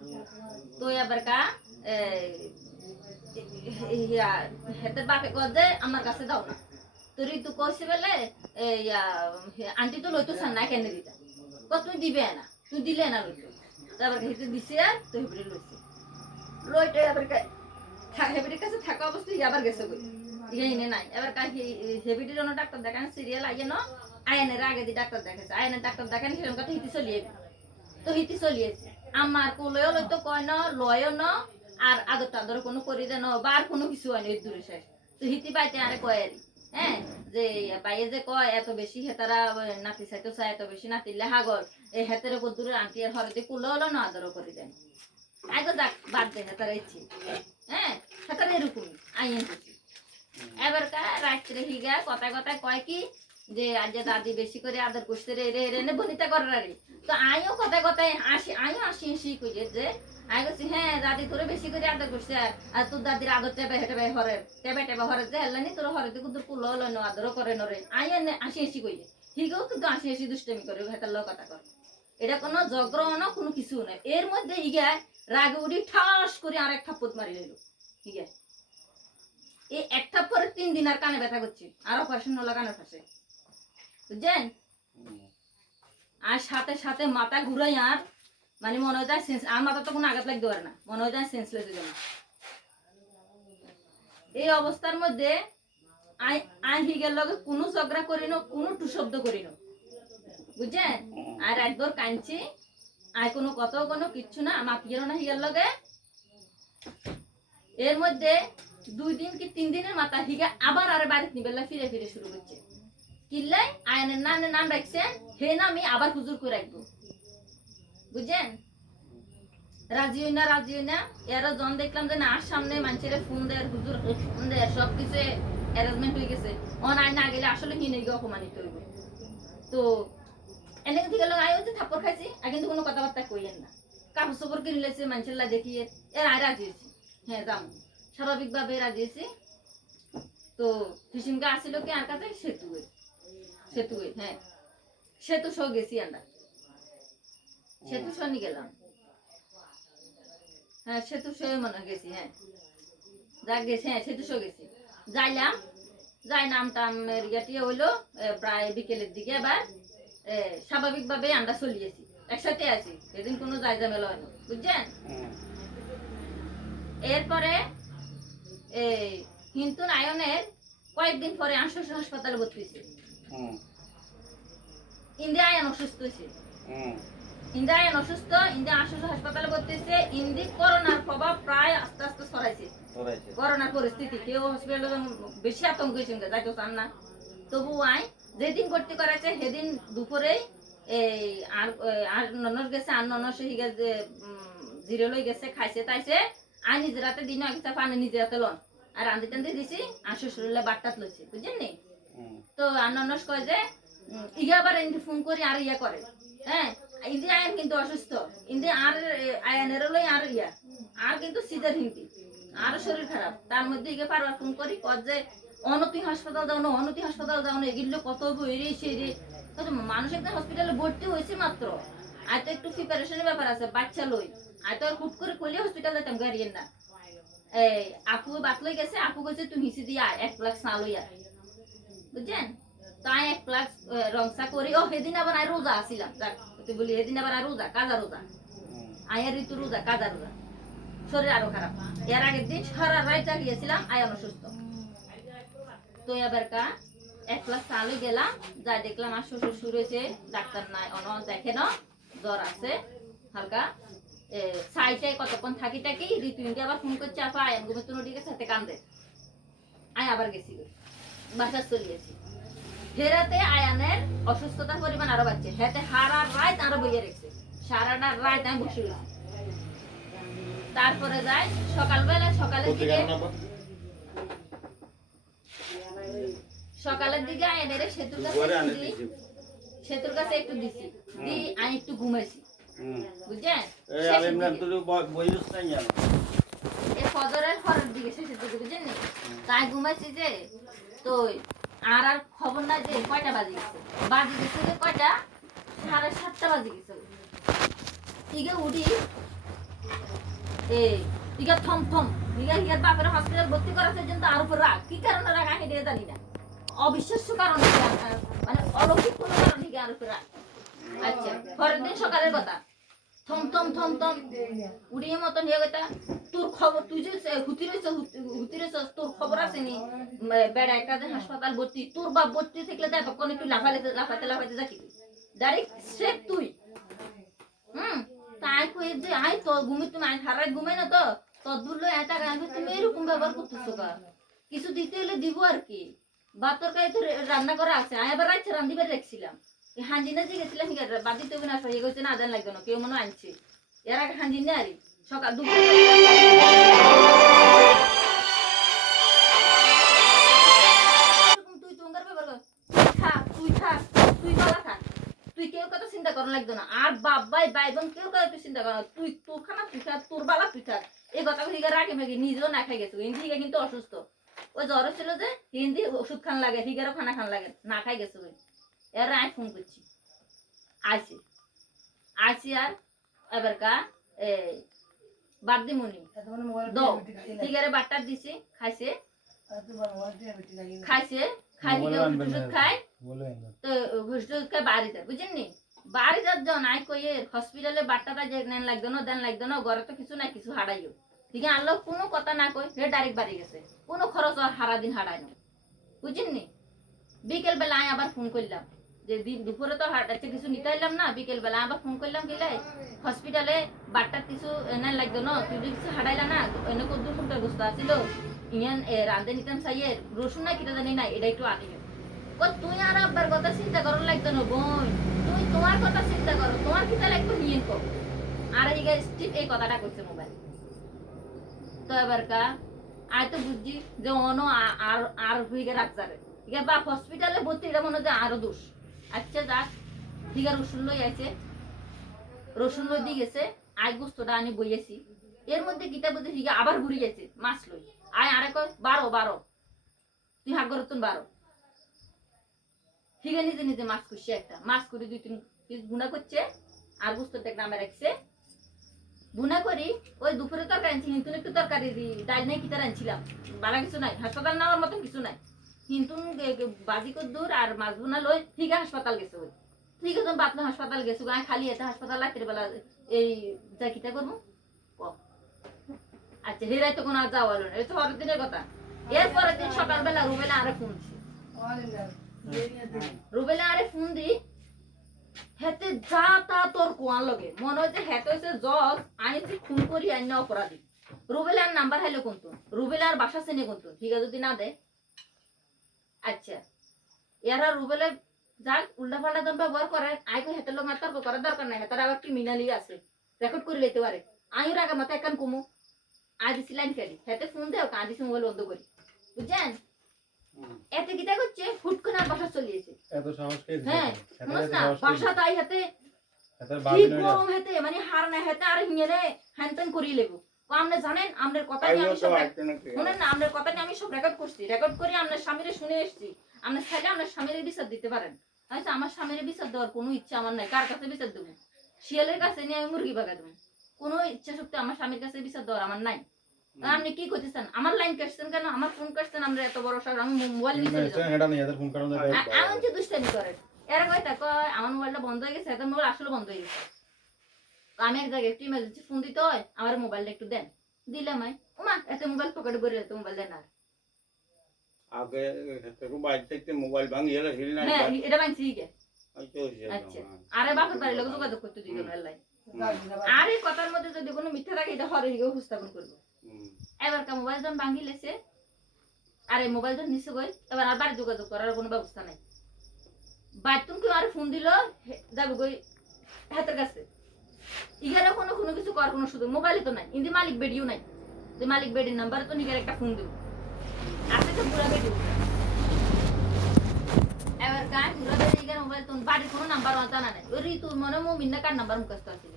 তো এবার হেতের বাপে কয়ে আমার কাছে দাও না, তো ঋতু কইছে বেলে আন্টি তো লইতো চান না কেন দিতা, তুমি দিবে না, তুমি দিলে না লইতো, তারপর হেতে দিছে আর তো হেবড়ে লইছে লইতে এবার হেবিটির কাছে থাকা অবস্থায় আবার গেছে কই ইনে নাই। এবার হেবিটির অন্য ডাক্তার দেখান সিরিয়াল আইয়ে ন আয়নের আগে দিয়ে ডাক্তার দেখাচ্ছে, আয়নের ডাক্তার দেখান সেরকম কথা হিতি চলিয়েছে আমার কোলেও লইতো কয় ন লয়ও ন, আর আদর টাদর কোনো করি দেন বা আর কোনো কিছু হয়নি দূরে শেষ। তো হিতি পাইতে আরে কয় আর হ্যাঁ যে বাইয়ে যে কয় এত বেশি হেতারা নাতি চাইতো চাই এত বেশি নাতিলে হাগর এই হেতের উপর দূরে আন্টি আর হরতে কুলো হলো না আদরও করে দেন, আগে যাক বাদ দেন হেতারা ইচ্ছে হ্যাঁ হেতারা এরকম আইন করছি। এবার রাত্রে হিগা কথায় কয় কি যে আজ দাদি বেশি করে আদর করছে রে রে রে বনিতা করার আরে, তো আইও কথায় আসি কইয়ে যে আই বলছি হ্যাঁ দাদি তোরে বেশি করে আদর করছে, আর তোর দাদির আদর টেবে হরে যে হেলানি তোর হরে তো কিন্তু কুলো হলো না আদরও করে নরে, আই আসি কইয়ে হিগেও কিন্তু আসি দুষ্টামি করে হেতার লোক কথা করে, এটা কোনো ঝগড়া না কোনো কিছু নাই। এর মধ্যে হিগা রাগে উঠি ঠাস করে আর এক থাপ্পড় মারি লইল হিগা, এই এক থাপ্পড়ে 3 দিন আর কানে ব্যথা করছে, আর অপারেশন হলো কানের পাশে বুঝছেন। আর সাথে মাথা ঘুরাই আর মানে মনে হয় সেন্স, আর মাথা তো কোনো আঘাত লাগতে পারে না, মনে হয় সেন্সলেস হয়ে যাবে। এই অবস্থার মধ্যে আই হিগের লগে কোনো ঝগড়া করি না, কোনো টু শব্দ করি না বুঝছেন। আর একবার কাঁদছি আর কোনো কথাও কোনো কিচ্ছু না মাতিয়েরও না হিগের লগে। এর মধ্যে 2 দিন কি 3 দিনের মাথা হিগা আবার আরে বাড়িতে নিবেলা ফিরে শুরু করছে, কিল্লাই আয়নের নাম রাখছেন হে না আমি আবার হুজুর করে রাখবো বুঝছেন। রাজি হই না এরও জন দেখলাম যে না আর সামনে মানুষের ফোন দেয় হুজুর ফোন দেয় সবকিছু অ্যারেঞ্জমেন্ট হয়ে গেছে অনাই না গেলে আসলে হিনে গিয়ে অপমানিত হইব তো এনে থেকে লোক আয় হচ্ছে থাপ্পড় খাইছি আর কিন্তু কোনো কথাবার্তা কইয়েন না কাপড় চোপড় কিনে লেছে মানুষের লা দেখিয়ে এর আয় রাজি হয়েছি হ্যাঁ যাম স্বাভাবিকভাবে রাজি হয়েছি তো ফিশিংটা আসছিল কি আর কাছে সেতুয়ে হ্যাঁ সেতু শো গেছি আমরা সেতু শো নিয়ে গেলাম হ্যাঁ সেতু শো মনে হয় গেছি হ্যাঁ যা গেছি হ্যাঁ সেতু শো গেছি যাইলাম যাই নামটাম ইয়াটিয়ে হইলো প্রায় বিকেলের দিকে আবার স্বাভাবিকভাবে আমরা চলিয়েছি একসাথে আছি সেদিন কোনো যাই ঝামেলা হয়নি বুঝছেন এরপরে এই কিন্তু নায়নের কয়েকদিন পরে আশুষ হাসপাতালে ভর্তি হয়েছে ইন্দিরা আয়ন অসুস্থ হয়েছে ইন্দিরা আয়ন অসুস্থ ইন্দিরা আশুষ হাসপাতালে ভর্তি হয়েছে ইন্দি করোনার প্রভাব প্রায় আস্তে আস্তে ছড়াইছে করোনার পরিস্থিতি কেউ হসপিটালে বেশি আতঙ্ক হয়েছে যাইতে চান না তবু আই যেদিন ভর্তি করাছে সেদিন দুপুরে এই আর ননস গেছে আর ননস গেছে জিরে লই গেছে খাইছে তাইছে আই নিজের রাতে দিন আগে পানি নিজের হাতে লন আর রান্ধি টান্ধি দিছি আর শ্বশুরলে বাট্টাত লইছে বুঝছেন নি তো আর ননস কয় যে ইয়া আবার ইন্দি ফোন করি আর ইয়া করে হ্যাঁ ইন্দি আয়ন কিন্তু অসুস্থ ইন্দি আর আয়নের লই আর ইয়া আর কিন্তু সিজার হিন্দি আর শরীর খারাপ তার মধ্যে ইগে পারবার ফোন করি কয় যে অনতি হাসপাতাল যাও না এগুলো কত বইরে সেই মানুষ একটা হসপিটালে ভর্তি হয়েছে মাত্র আর তো একটু প্রিপারেশনের ব্যাপার আছে বাচ্চা লই আর তো হুট করে কইলে হসপিটাল যেতাম গাড়িয়ের না এই আপু বাতলই গেছে আপু কইছে তুমি হিসি দিয়া 1 লাখ না লইয়া বুঝছেন তাই 1 লাখ রংসা করি ও সেদিন আবার আর রোজা আসিলাম যাক বলি সেদিন আবার আর রোজা কাজা রোজা আয়ার ঋতু রোজা কাজা রোজা শরীর আরো খারাপ এর আগের দিন সারা রাত গিয়েছিলাম আয়ান অসুস্থ তো এবার কা 1 লাখ চালু গেলাম যাই দেখলাম আর শ্বশুর শুরু হয়েছে ডাক্তার নাই অন দেখে না জ্বর আছে হালকা সাইটাই কতক্ষণ থাকি ঋতু ইন্ডিয়া আবার ফোন করছে আপা আয়ান ঘুমে তো নদীকে সাথে কান্দে আয় আবার গেছি বাসা চলিয়েছি ফেরাতে আয়ানের অসুস্থতার পরিমাণ আরো বাড়ছে হেতে হারা রাত আরো বইয়ে রেখেছে সারাটা রাত আমি বসে রয়েছি তারপরে যাই সকালের দিকে আয়ানের সেতুর কাছে একটু দিছি দি আমি একটু ঘুমাইছি বুঝছেন ফজরের পরের দিকে শেষের দিকে বুঝছেন তাই ঘুমাইছি যে তো আর খবর নাই যে কয়টা বাজে গেছে যে কয়টা 7:30 বাজে গেছে ঠিক উঠি ঠিক থম হিয়ার বাপের হসপিটাল ভর্তি করার জন্য আর উপর রাগ কি কারণে রাগ আমি জানি না অবিশ্বাস্য কারণ মানে অলৌকিক কোনো কারণ থেকে আর উপর রাগ আচ্ছা পরের দিন সকালের কথা থম উড়িয়ে মতন হয়ে গেটা তোর খবর তুই যে হুতি রয়েছ তোর খবর আছে নি বেড়া একটা হাসপাতাল ভর্তি তোর বাপ ভর্তি থাকলে দেখ কোন একটু লাফাইতে যাকি ডাইরেক্ট স্ট্রেট তুই তাই কই যে আই তো ঘুমি তুমি আই হারাই ঘুমাই না তো তদুর লই এটা গান তুমি এরকম ব্যবহার করতেছো কা কিছু দিতে হলে দিব আর কি বাতর কাই তো রান্না করা আছে আই আবার রাইতে রান্দিবার রাখছিলাম হাঁজি না যে গেছিলাম বাদ দিতে হবে না সরিয়ে গেছে না জান লাগবে না কেউ মনে আনছে এর আগে হাঁজি না আরি সকাল দুপুর তুই তোমার ব্যবহার তুই বলা থাক তুই কেউ কথা চিন্তা করা লাগবে না আর বাপ ভাই বোন কেউ কথা তুই চিন্তা কর তুই তোর খানা তুই খা তোর বালা তুই থাক এই কথা রাগে মেগে নিজেও না খাই গেছে হিন্দি কিন্তু অসুস্থ ওই জ্বর ছিল যে হিন্দি ওষুধ খান লাগে হিগারও খানা খান লাগে না খাই গেছে এর আমি ফোন করছি আইসি আর এবার কা বাদ্দিমণি হিগারে বাট্টার দিছি খাইছে খাই ওষুধ খায় তো ওষুধ খায় বাড়িতে বুঝেন নি বাড়ি যার জন আই কইয়ে হসপিটালে বাট্টাটা যে নেন লাগতো না দেন লাগতো না ঘরে তো কিছু নাই কিছু হারাইও ঠিক আছে আল্লাহ কোনো কথা না কই হে ডাইরেক্ট বাড়ি গেছে কোনো খরচ হারা দিন হারাই না বুঝেন নি বিকেল বেলা আমি আবার ফোন করলাম যে দুপুরে তো হাঁটাচ্ছে কিছু নিতে এলাম না বিকেল বেলা আবার ফোন করলাম গেলে হসপিটালে বাট্টার কিছু নেন লাগতো না তুই কিছু হারাইলা না এনে কদ্দুর মুখটা গোস্ত আসছিল ইয়ান রাঁধে নিতাম সাইয়ে রসুন না কিটা জানি না এটা একটু আনিও তুই আর আব্বার কথা চিন্তা করার লাগতো না বোন তুমি তোমার কথা চিন্তা করো তোমার কিটা লাগবে নিয়ে কর আর এই কথাটা কইছে মোবাইল তো এবার কা আয় তো বুঝছি যে অন আর আর হইগে রাখজারে ইয়া বাপ হসপিটালে ভর্তি এটা মনে হয় যে আরো দোষ আচ্ছা যাক ঠিক আছে রসুন লই আছে রসুন লই দিয়ে গেছে আয় গোস্তটা আনি বইয়েছি এর মধ্যে গীতা বুঝে ঠিক আবার ঘুরে গেছে মাছ লই আয় আরে কয় 12 তুই হাত করত 12 ঠিক নিজে নিজে মাছ করছে একটা মাছ করে 2-3 পিস গুনা করছে আর গোস্তটা নামে রাখছে বুনা করি ওই দুপুরে তরকারি আনছি কিন্তু একটু তরকারি ডাল নাই কি তার আনছিলাম বালা কিছু নাই হাসপাতাল নেওয়ার মতন কিছু নাই কিন্তু বাজি কদ্দুর আর মাছ বুনা লই ঠিক হাসপাতাল গেছে ওই ঠিক আছে বাতলা হাসপাতাল গেছে গায়ে খালি এতে হাসপাতাল রাতের বেলা এই যা কিটা করবো আচ্ছা হেরাই তো কোনো আর যাওয়া হলো না এটা তো পরের দিনের কথা এরপরের দিন সকালবেলা রুবেলা আরে ফোন রুবেলা আরে ফোন দি হেতে যা তা তোর কোয়ার লগে মনে হয় যে হেতে হচ্ছে জজ আইন যে খুন করি আইন অপরাধী রুবেলার নাম্বার হাইলো কোনতো রুবেলার বাসা চেনে কোনতো ঠিক আছে যদি না দেয় আচ্ছা এরা রুবেলে যাক উল্টা পাল্টা দন ব্যবহার করে আইকে হেতের লোক তর্ক করার দরকার নাই হেতার আবার ক্রিমিনালি আছে রেকর্ড করে লইতে পারে আইর আগে মাথা একান কমু আজ লাইন কাটি হেতে ফোন দেও কাঁদি মোবাইল বন্ধ করি বুঝছেন এতে কিটা করছে হুট করে আর বাসা চলিয়েছে এত সাহস কে দিছে? হ্যাঁ এত শুনছ না সাহস কে বাসা দিছে? তাই হাতে এত ভাবি ঠিক নয় না। গরম হেতে মানে হার না হেতে আর হিঙেরে হ্যানতেন করি লেবু আপনি জানেন আমাদের কথা নিয়ে আমি সব শুনেন না আমাদের কথা নিয়ে আমি সব রেকর্ড করছি রেকর্ড করে আপনার স্বামীরে শুনে এসেছি আপনার ছেলে আপনার স্বামীর বিচার দিতে পারেন আচ্ছা আমার স্বামীর বিচার দেওয়ার কোনো ইচ্ছা আমার নাই কার কাছে বিচার দেবো শিয়ালের কাছে নিয়ে আমি মুরগি বাগা দেবো কোনো ইচ্ছা শক্তি আমার স্বামীর কাছে বিচার দেওয়ার আমার নাই আপনি কি করতেছেন আমার লাইন কাটছেন কেন আমার ফোন কাটছেন আমরা এত বড় সাহস আমি মোবাইল নিয়ে চলে যাবো এটা নিয়ে এদের ফোন কারণ এমন যে দুষ্টামি করে এরা কয় তা কয় আমার মোবাইলটা বন্ধ হয়ে গেছে এখন মোবাইল আসলে বন্ধ হয়ে গেছে তো আমি এক জায়গায় একটু ইমার্জেন্সি ফোন দিতে হয় আমার মোবাইলটা একটু দেন দিলাম আমি ওমা এত মোবাইল পকেটে ভরে এত মোবাইল দেন আর আগে হেতেরু বাইর থেকে মোবাইল ভাঙিয়ে হিল নাই হ্যাঁ এটা ভাঙছি গে আচ্ছা আচ্ছা আরে বাপের বাড়ির লোক যোগাযোগ করতে দিল না লাই আর এই কথার মধ্যে যদি কোনো মিথ্যা থাকে এটা হরে হিগে উপস্থাপন করবো এবার কা মোবাইল যখন ভাঙি লেছে আর এই মোবাইল যখন নিচে গই এবার আর বাড়ি যোগাযোগ করার কোনো ব্যবস্থা নাই বাড়িতুন কেউ আর ফোন দিল যাবে গই হাতের কাছে ইগারে কোনো কোনো কিছু করার কোনো সুযোগ মোবাইলে তো নাই ইন্দি মালিক বেডিও নাই যে মালিক বেডির নাম্বার তো নিগার একটা ফোন দিব আছে তো পুরা বেডি এবার গায় পুরা বেডি ইগার মোবাইল তো বাড়ির কোনো নাম্বার জানা নাই ওই ঋতু মনে মিন্না কার নাম্বার মুখস্থ আছে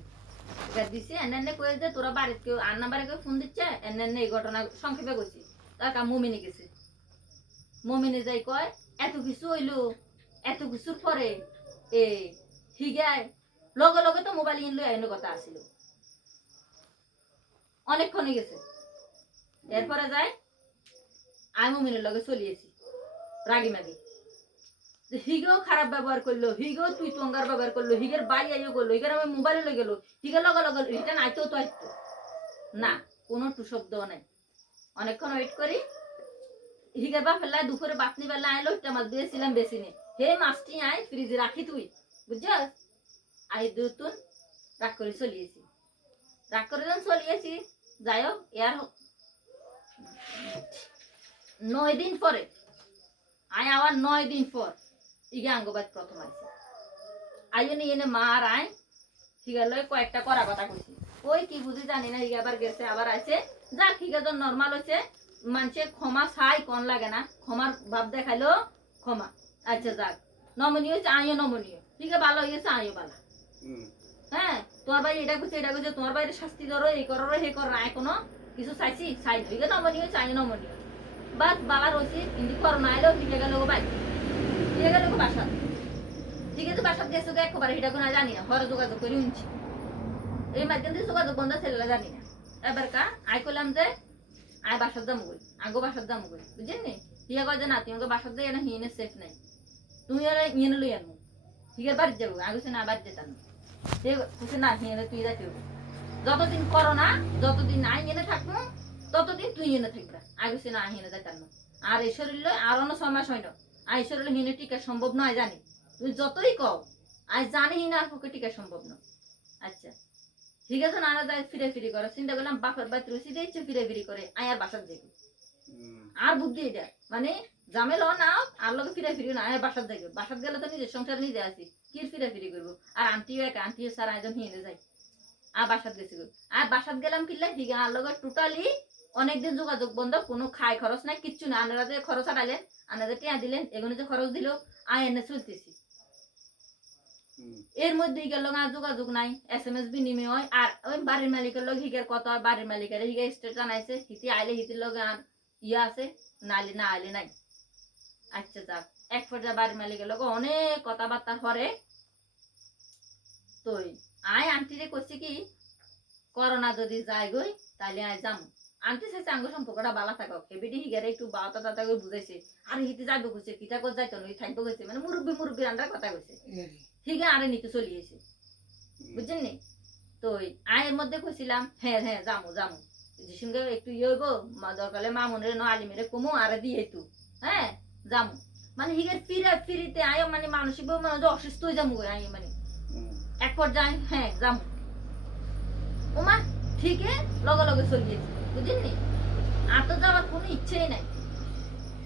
এবার দিছে এনে কই যে তোরা বাড়িতে কেউ আর নাম্বারে কেউ ফোন দিচ্ছে এনে এই ঘটনা সংক্ষেপে কইছি তার কা মুমিনে গেছে মুমিনে যাই কয় এত কিছু হইলো এত কিছুর পরে এ হিগায় লগে লগে তো মোবাইল কিনলো এনে কথা আসিল অনেকক্ষণই গেছে এরপরে যায় আমি মুমিনের লগে চলিয়েছি রাগি মাগি হিগেও খারাপ ব্যবহার করলো হিগেও তুই টঙ্গার ব্যবহার করলো হিগের বাই আইও করলো হিগের আমি মোবাইলে লই গেল হিগের লগে লগে রিটার্ন আইতেও তো আইতো না কোনো টু শব্দ নাই অনেকক্ষণ ওয়েট করি হিগের বা ফেলায় দুপুরে বাতনি বেলা আইলো একটা মাছ দিয়েছিলাম বেশি নে হে মাছটি আয় ফ্রিজে রাখি তুই বুঝছস আই দুতুন রাগ করে চলিয়েছি রাগ করে যখন চলিয়েছি যাই হোক এর 9 দিন পরে আয় আবার 9 দিন পর ইগে আঙ্গবাদ প্রথম আইছে আইনি এনে মার আয় ঠিক আছে কয়েকটা করা কথা কইছি ওই কি বুঝি জানি না ইগে আবার গেছে আবার আছে যা ঠিক আছে নরমাল হচ্ছে মানুষে ক্ষমা চাই কোন লাগে না ক্ষমার ভাব দেখাইলো ক্ষমা আচ্ছা যাক নমনীয় হচ্ছে আইও নমনীয় ঠিক আছে ভালো হয়েছে আইও ভালো হ্যাঁ তোমার ভাই এটা করছে তোমার বাইরে শাস্তি ধরো এই করো হে করো না কোনো কিছু চাইছি চাই ঠিক আছে নমনীয় চাই নমনীয় বাস বাবা রয়েছে কিন্তু করোনা আইলেও ঠিক গেল ভাই ঠিক গেল বাসা ঠিক আছে বাসার গেছো একবার এটা কোনো জানি না ঘরে যোগাযোগ করে উনছি এই মাধ্যম দিয়ে যোগাযোগ বন্ধ ছেলেরা জানি না এবার কা আই করলাম যে আয় বাসার দাম গই আগো বাসার দাম গই বুঝছেন নি হিয়া কয় যে না তুমি বাসার দিয়ে না হিনে সেফ নাই তুমি আর ইয়ে লই আনবো হিয়ার বাড়ি যাবো আগে সে না বাড়ি যেতাম সে বলছে না হিনে তুই যাইতে হবে যতদিন করোনা যতদিন আই এনে থাকবো ততদিন তুই এনে থাকবা আগে সে না হিনে যাইতাম না আর এই শরীর আর অন্য 6 মাস হয় না আই শরীর হিনে টিকা সম্ভব নয় জানি তুমি যতই কও আজ জানি হিনা আর পক্ষে টিকা সম্ভব না আচ্ছা ঠিক আছে না যাই ফিরে করে চিন্তা করলাম বাপের বাড়িতে রয়েছে ইচ্ছে ফিরে করে আয় আর বাসার যাইব আর বুদ্ধি এটা মানে জামেল না আর লোক ফিরে না আয় বাসার যাইব বাসার গেলে তো নিজের সংসার নিজে আছি কি ফিরে করবো আর আন্টিও এক আন্টিও স্যার একজন হিনে যাই আর বাসাত গেছি আর বাসাত গেলাম কিনলে ঠিক আর লোক টোটালি অনেকদিন যোগাযোগ বন্ধ, কোনো খাই খরচ নাই, কিচ্ছু না। আপনারা যে খরচ আটাইলেন, আপনারা টিয়া দিলেন, এগুলো যে খরচ দিল, আয় এনে চলতেছি। এর মধ্যে গেল না যোগাযোগ নাই, SMS বিনিময় হয়। আর ওই বাড়ির মালিকের লোক হিগের কত হয়, বাড়ির মালিকের হিগে স্টেট জানাইছে, হিতি আইলে হিতির লোক আর ইয়ে আছে, নাইলে না আইলে নাই। আচ্ছা যাক, এক পর্যায়ে বাড়ির মালিকের লোক অনেক কথাবার্তা করে। তো আয় আন্টিরে করছি কি, করোনা যদি যায় গই তাহলে আয় যাম। আন্টি চাইছে আঙ্গ সম্পর্কটা ভালো থাকক, হেবিডি হিগারে একটু বাতা দাতা করে বুঝাইছে। আর হিতে যাইব কইছে, কিতা কর যাইতো নই থাকবো কইছে, মানে মুরব্বী আন্ডার কথা কইছে। ঠিক আরে নিতে চলিয়েছে, বুঝছেন নি? তো আয়ের মধ্যে কইছিলাম হ্যাঁ হ্যাঁ যামু যামু, যিসুকে একটু ইয়ে হইব, দরকারে মামুনের ন আলিমেরে কমু আর দিয়ে তু, হ্যাঁ যামু। মানে হিগের ফিরিতে আয় মানে মানসিক মানে অসুস্থ হয়ে যাবো আয়, মানে এক পর্যায়ে হ্যাঁ যামু। ওমা ঠিক লগে লগে চলিয়েছে, বুঝলেন নি? আর তো যাওয়ার কোনো ইচ্ছেই নাই।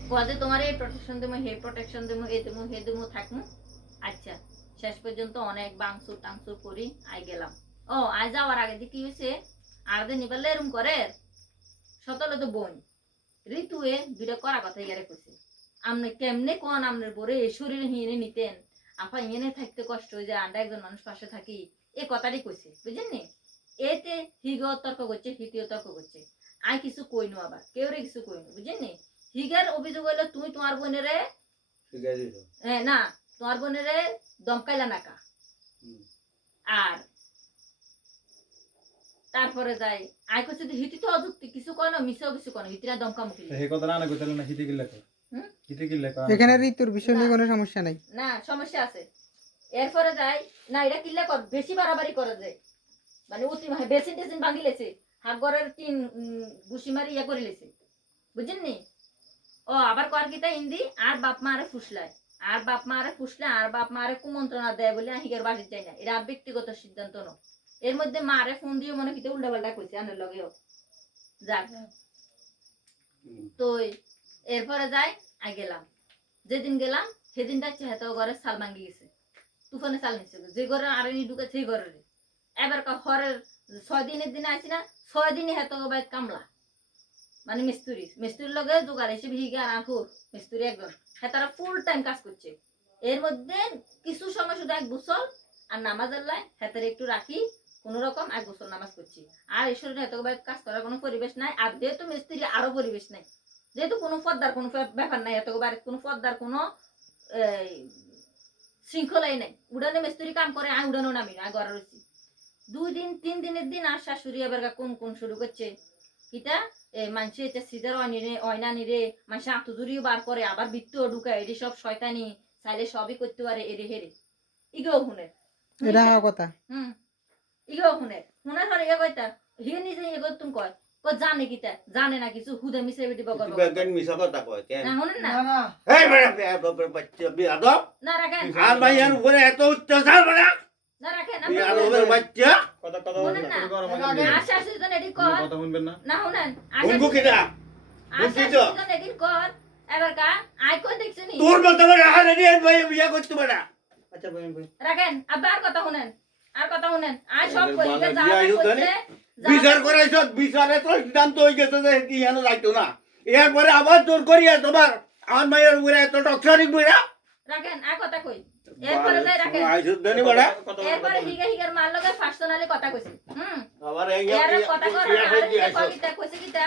কাজে তোমার এই প্রোটেকশন দেবো, হে প্রোটেকশন দেবো, এ দেবো হে দেবো থাকবো। আচ্ছা শেষ পর্যন্ত অনেক বাংসুর টাংসুর করি আই গেলাম। ও আই যাওয়ার আগে দিয়ে কি হয়েছে, আর দিন নিবালে এরম করে সতলে তো বোন ঋতুয়ে দুইটা করা কথা গেলে কইছে, আপনি কেমনে কোন আপনার বরে এই শরীরে হিনে নিতেন, আপা ইনে থাকতে কষ্ট হয়ে যায়, আন্ডা একজন মানুষ পাশে থাকি, এই কথাটাই কইছে, বুঝলেন নি? এতে হিগো তর্ক করছে, হিতিও তর্ক করছে। আই কিছু কইনু, আবার কেউ রে কিছু কইনু, বুঝলেন নি? হিগার অভিযোগ হইলো তুই তোমার বোনেরে না, তোমার বোনেরে দমকাইলা নাকা। আর তারপরে যাই আই কইছে হিতি তো অযুক্তি কিছু কয় না, মিছেও কিছু কয় না, হিতিরা দমকা মুখি এই কথা না কইতালে না হিতে গিল্লা কর। হিতে গিল্লা কর। এখানে ঋতুর বিষয় নিয়ে কোনো সমস্যা নাই। না সমস্যা আছে। এরপরে যাই না, এটা কিল্লা কর বেশি বাড়াবাড়ি করে যায়, মানে অতি বেসিন টেসিন ভাঙি লেছে, হাত ঘরের টিন ঘুষি মারি ইয়া করে লেছে, বুঝছেন নি? ও আবার কর কিতা হিন্দি আর বাপ মা আরে ফুসলায়, আর বাপ মা আরে ফুসলে আর বাপ মা আরে কুমন্ত্রণা দেয় বলে হিগের বাড়ি যাই না, এটা ব্যক্তিগত সিদ্ধান্ত ন। এর মধ্যে মা আরে ফোন দিয়ে মনে কিতে উল্টা পাল্টা কইছে আনের লগেও যাক। তো এরপরে যাই আই গেলাম, যেদিন গেলাম সেদিনটা চেহাতো ঘরে সাল ভাঙ্গি গেছে, তুফানে চাল নিচ্ছে, যে ঘরে আরে নি ঢুকে সেই ঘরে এবার হরের 6 দিনের দিন আইছি না, 6 দিনই হেতো বাইক কামলা, মানে মিস্ত্রির লগে জোগাড় হিসেবে হিগে আর আঁকুর মিস্ত্রি একজন, হ্যাঁ তারা ফুল টাইম কাজ করছে। এর মধ্যে কিছু সময় শুধু 1 বছর আর নামাজ আল্লাহ হাতের একটু রাখি, কোন রকম 1 বছর নামাজ করছি। আর এই শরীরে এত কাজ করার কোনো পরিবেশ নাই, আর যেহেতু মিস্ত্রি আরো পরিবেশ নাই, যেহেতু কোনো পর্দার কোনো ব্যাপার নাই, এত বাড়ির কোনো পর্দার কোনো শৃঙ্খলাই নাই, উড়ানে মিস্ত্রি কাম করে আমি উড়ানো নামি না, ঘরে রয়েছি 2 দিন 3 দিনের দিন। আর শাশুড়ি এবার কোন শুরু করছে কিটা, মানুষ এটা সিজার অয়না নিরে মানুষ আতুজুরিও বার করে, আবার বৃত্তও ঢুকায়, এটি সব শয়তানি চাইলে সবই করতে পারে, এরে হেরে ইগো হুনের এটা কথা। ইগো হুনের হুনার হরে ইয়ে কইতা হে নিজে ইয়ে করতুম কয় জানে কিতা, জানে না কিছু, হুদে মিছে বেটি বকর বেগেন মিছা কথা কয় কেন? না হুনেন না, এই বেটা বাচ্চা বিয়াদব, না রাখেন আর ভাইয়ার উপরে এত অত্যাচার বেটা, না রাখেন বিয়াদবের বাচ্চা। কথা কথা হুনেন না, আশা সুজন এডি কর কথা শুনবেন না। না হুনেন, বন্ধু কিনা আশা সুজন এডি কর এবার কা আই কই দেখছনি তোর মতো করে হারে দিয়ে ভাই বিয়া করতে পারে। আচ্ছা বইন বই রাখেন আবার কথা শুনেন, আর কথা শুনেন, আর সব কই বালা যা দিয়া আইলো করছে বিচার করাইছ, বিচারে তো সিদ্ধান্ত হয়ে গেছে যে ইয়ানো যাইতো না, এরপরে আবার জোর করিয়া তোমার আমার মায়ের উপরে এত টক্সারিক বইরা রাখেন আর কথা কই, এরপরে যাই রাখেন, আইছো দেনি বড়া, এরপরে হিগার মার লগে পার্সোনালি কথা কইছি। আবার এই এর কথা কর, আরে কবিতা কইছে কিটা,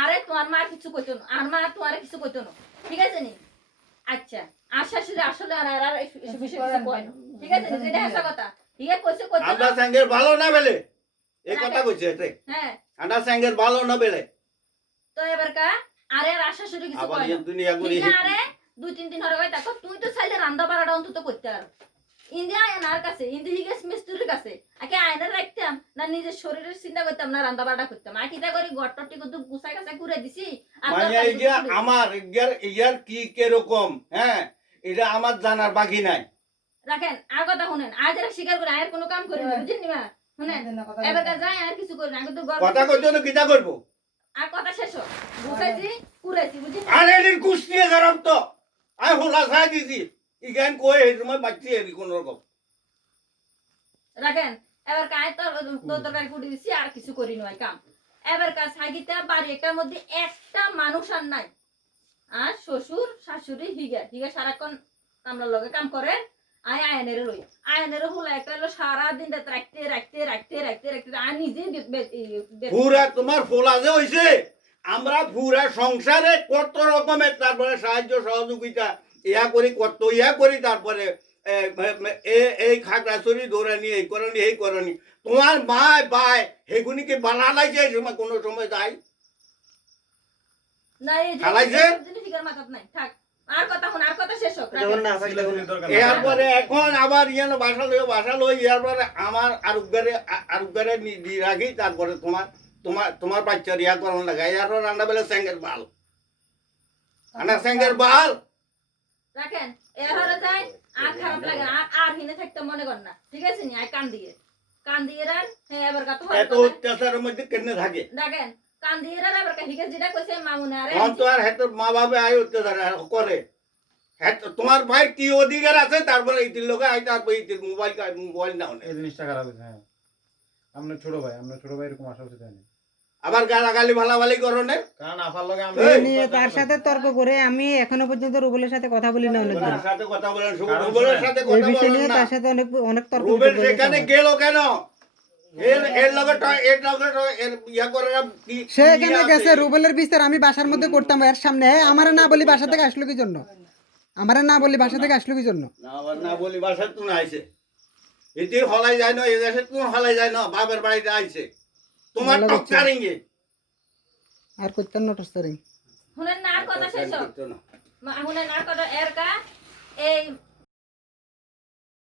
আরে তোমার মা কিছু কইতো না, আর মা তোমার কিছু কইতো না, ঠিক আছে নি? আচ্ছা আশা শুধু আসলে আর এই বিষয় কিছু কয় না, ঠিক আছে নি? যেটা হাসা কথা হিগা কইছে কইতো আমরা না, সঙ্গের ভালো না বেলে এই কথা কইছে এতে, হ্যাঁ আমরা সঙ্গের ভালো না বেলে তো এবার কা আরে আর আশা শুধু কিছু আবার কয় এই না, দুনিয়া ঘুরে ঠিক আরে 2-3 দিন হরে কই দেখো তুই তো চাইলে রান্না বাড়াটা অন্তত করতে আর ইন্ডিয়া আয়নার কাছে ইন্দি হিগেস মিস্ত্রির কাছে আগে আয়না রাখতাম না, নিজের শরীরের চিন্তা করতাম না, রান্না বাড়া করতাম, আর কিটা করি গট্টটি কত গুছাই কাছে ঘুরে দিছি। আর মানে এই যে আমার ইয়ার কি কিরকম, হ্যাঁ এটা আমার জানার বাকি নাই। রাখেন আর কথা শুনেন, আর যারা স্বীকার করে আর কোনো কাম করি না, বুঝেন নিবা শুনেন, এবার যাই আর কিছু করি না, আমি তো কথা কইছো না কিটা করব, আর কথা শেষ হোক, গুছাইছি কুড়াইছি, বুঝেন আর এদিন কুস্তিয়ে খারাপ তো আমি হোলা ছাই দিছি ইগান কই এই সময় বাচ্চি এরি কোন রকম। রাখেন এবার কায় তো তরকারি কুটি দিছি আর কিছু করি নয় কাম, এবার কাজ হাগিতে বাড়ি একটার মধ্যে একটা মানুষ আর নাই। আর শ্বশুর শাশুড়ি হিগা সারাক্ষণ আমরা লগে কাম করে। আয়নের লই আয়নের হুলা একটা হলো সারাদিন রাত রাখতে আর নিজে পুরা তোমার ফোলা যে হইছে, আমরা পুরা সংসারে কত রকমের তারপরে সাহায্য সহযোগিতা ইয়া করি তারপরে এই খাগড়াছড়ি দৌড়ানি এই করনি তোমার মায় বাই হেগুনিকে বানা লাগছে এই সময় কোনো সময় যাই না এই খালাইছে? জিনিস হিগার মাথাত নাই থাক। আর কথা শুন, আর কথা শেষ হোক। যখন না থাকলে এরপরে এখন আবার ইয়ানো বাসা লই এরপরে আমার আরুগারে রাখি তারপরে তোমার বাচ্চার ইয়া করানো লাগে এরপর রান্না বেলা স্যাঙ্গের বাল স্যাঙ্গের বাল রাখেন এর হরে যায় আর খারাপ লাগে না। আর হিনে থাকতে মনে কর না, ঠিক আছে নি? আই কান দিয়ে রান হ্যাঁ এবার কত এত অত্যাচারের মধ্যে কেনে থাকে দেখেন কান দিয়ে রান এবার হিকে যেটা কইছে মামুনে আরে এখন তো আর হেতর মা বাবা আয় অত্যাচার করে তোমার ভাই কি অধিকার আছে তারপরে ইতির লোকে আই তারপরে ইতির মোবাইল নাও এই জিনিসটা খারাপ হয়েছে। হ্যাঁ, আমরা ছোট ভাই এরকম আসা উচিত হয়নি। আবার গালাগালি ভালাভালি করনে কারণ আফার লগে আমরা এই নিয়ে তার সাথে তর্ক করে আমি এখনো পর্যন্ত রুবেলের সাথে কথা বলি না অনেকদিন। তার সাথে কথা বলেন রুবেলের সাথে এই কথা বিষয় বলেন নিয়ে না তার সাথে অনেক তর্ক রুবেল বিতর্ক সেখানে হয়েছে। গেল কেন এর লগে ইয়া করে না কি সে এখানে গেছে রুবেলের বিচার আমি বাসার মধ্যে করতাম এর সামনে। আমারে না বলি বাসা থেকে আসলো কি জন্য? আমারে না বলি বাসা থেকে আসলো কি জন্য? না আবার না বলি বাসা তুন আইছে এটি হলাই যায় না এই দেশে তুন হলাই যায় না বাবার বাড়িতে আইছে তোমার ভালো লাগছে। টকচারিংয়ে আর করতেন না টস্টারিং। শুনেন না আর কথা শেষ হোক। শুনেন আর কথা এর কা এই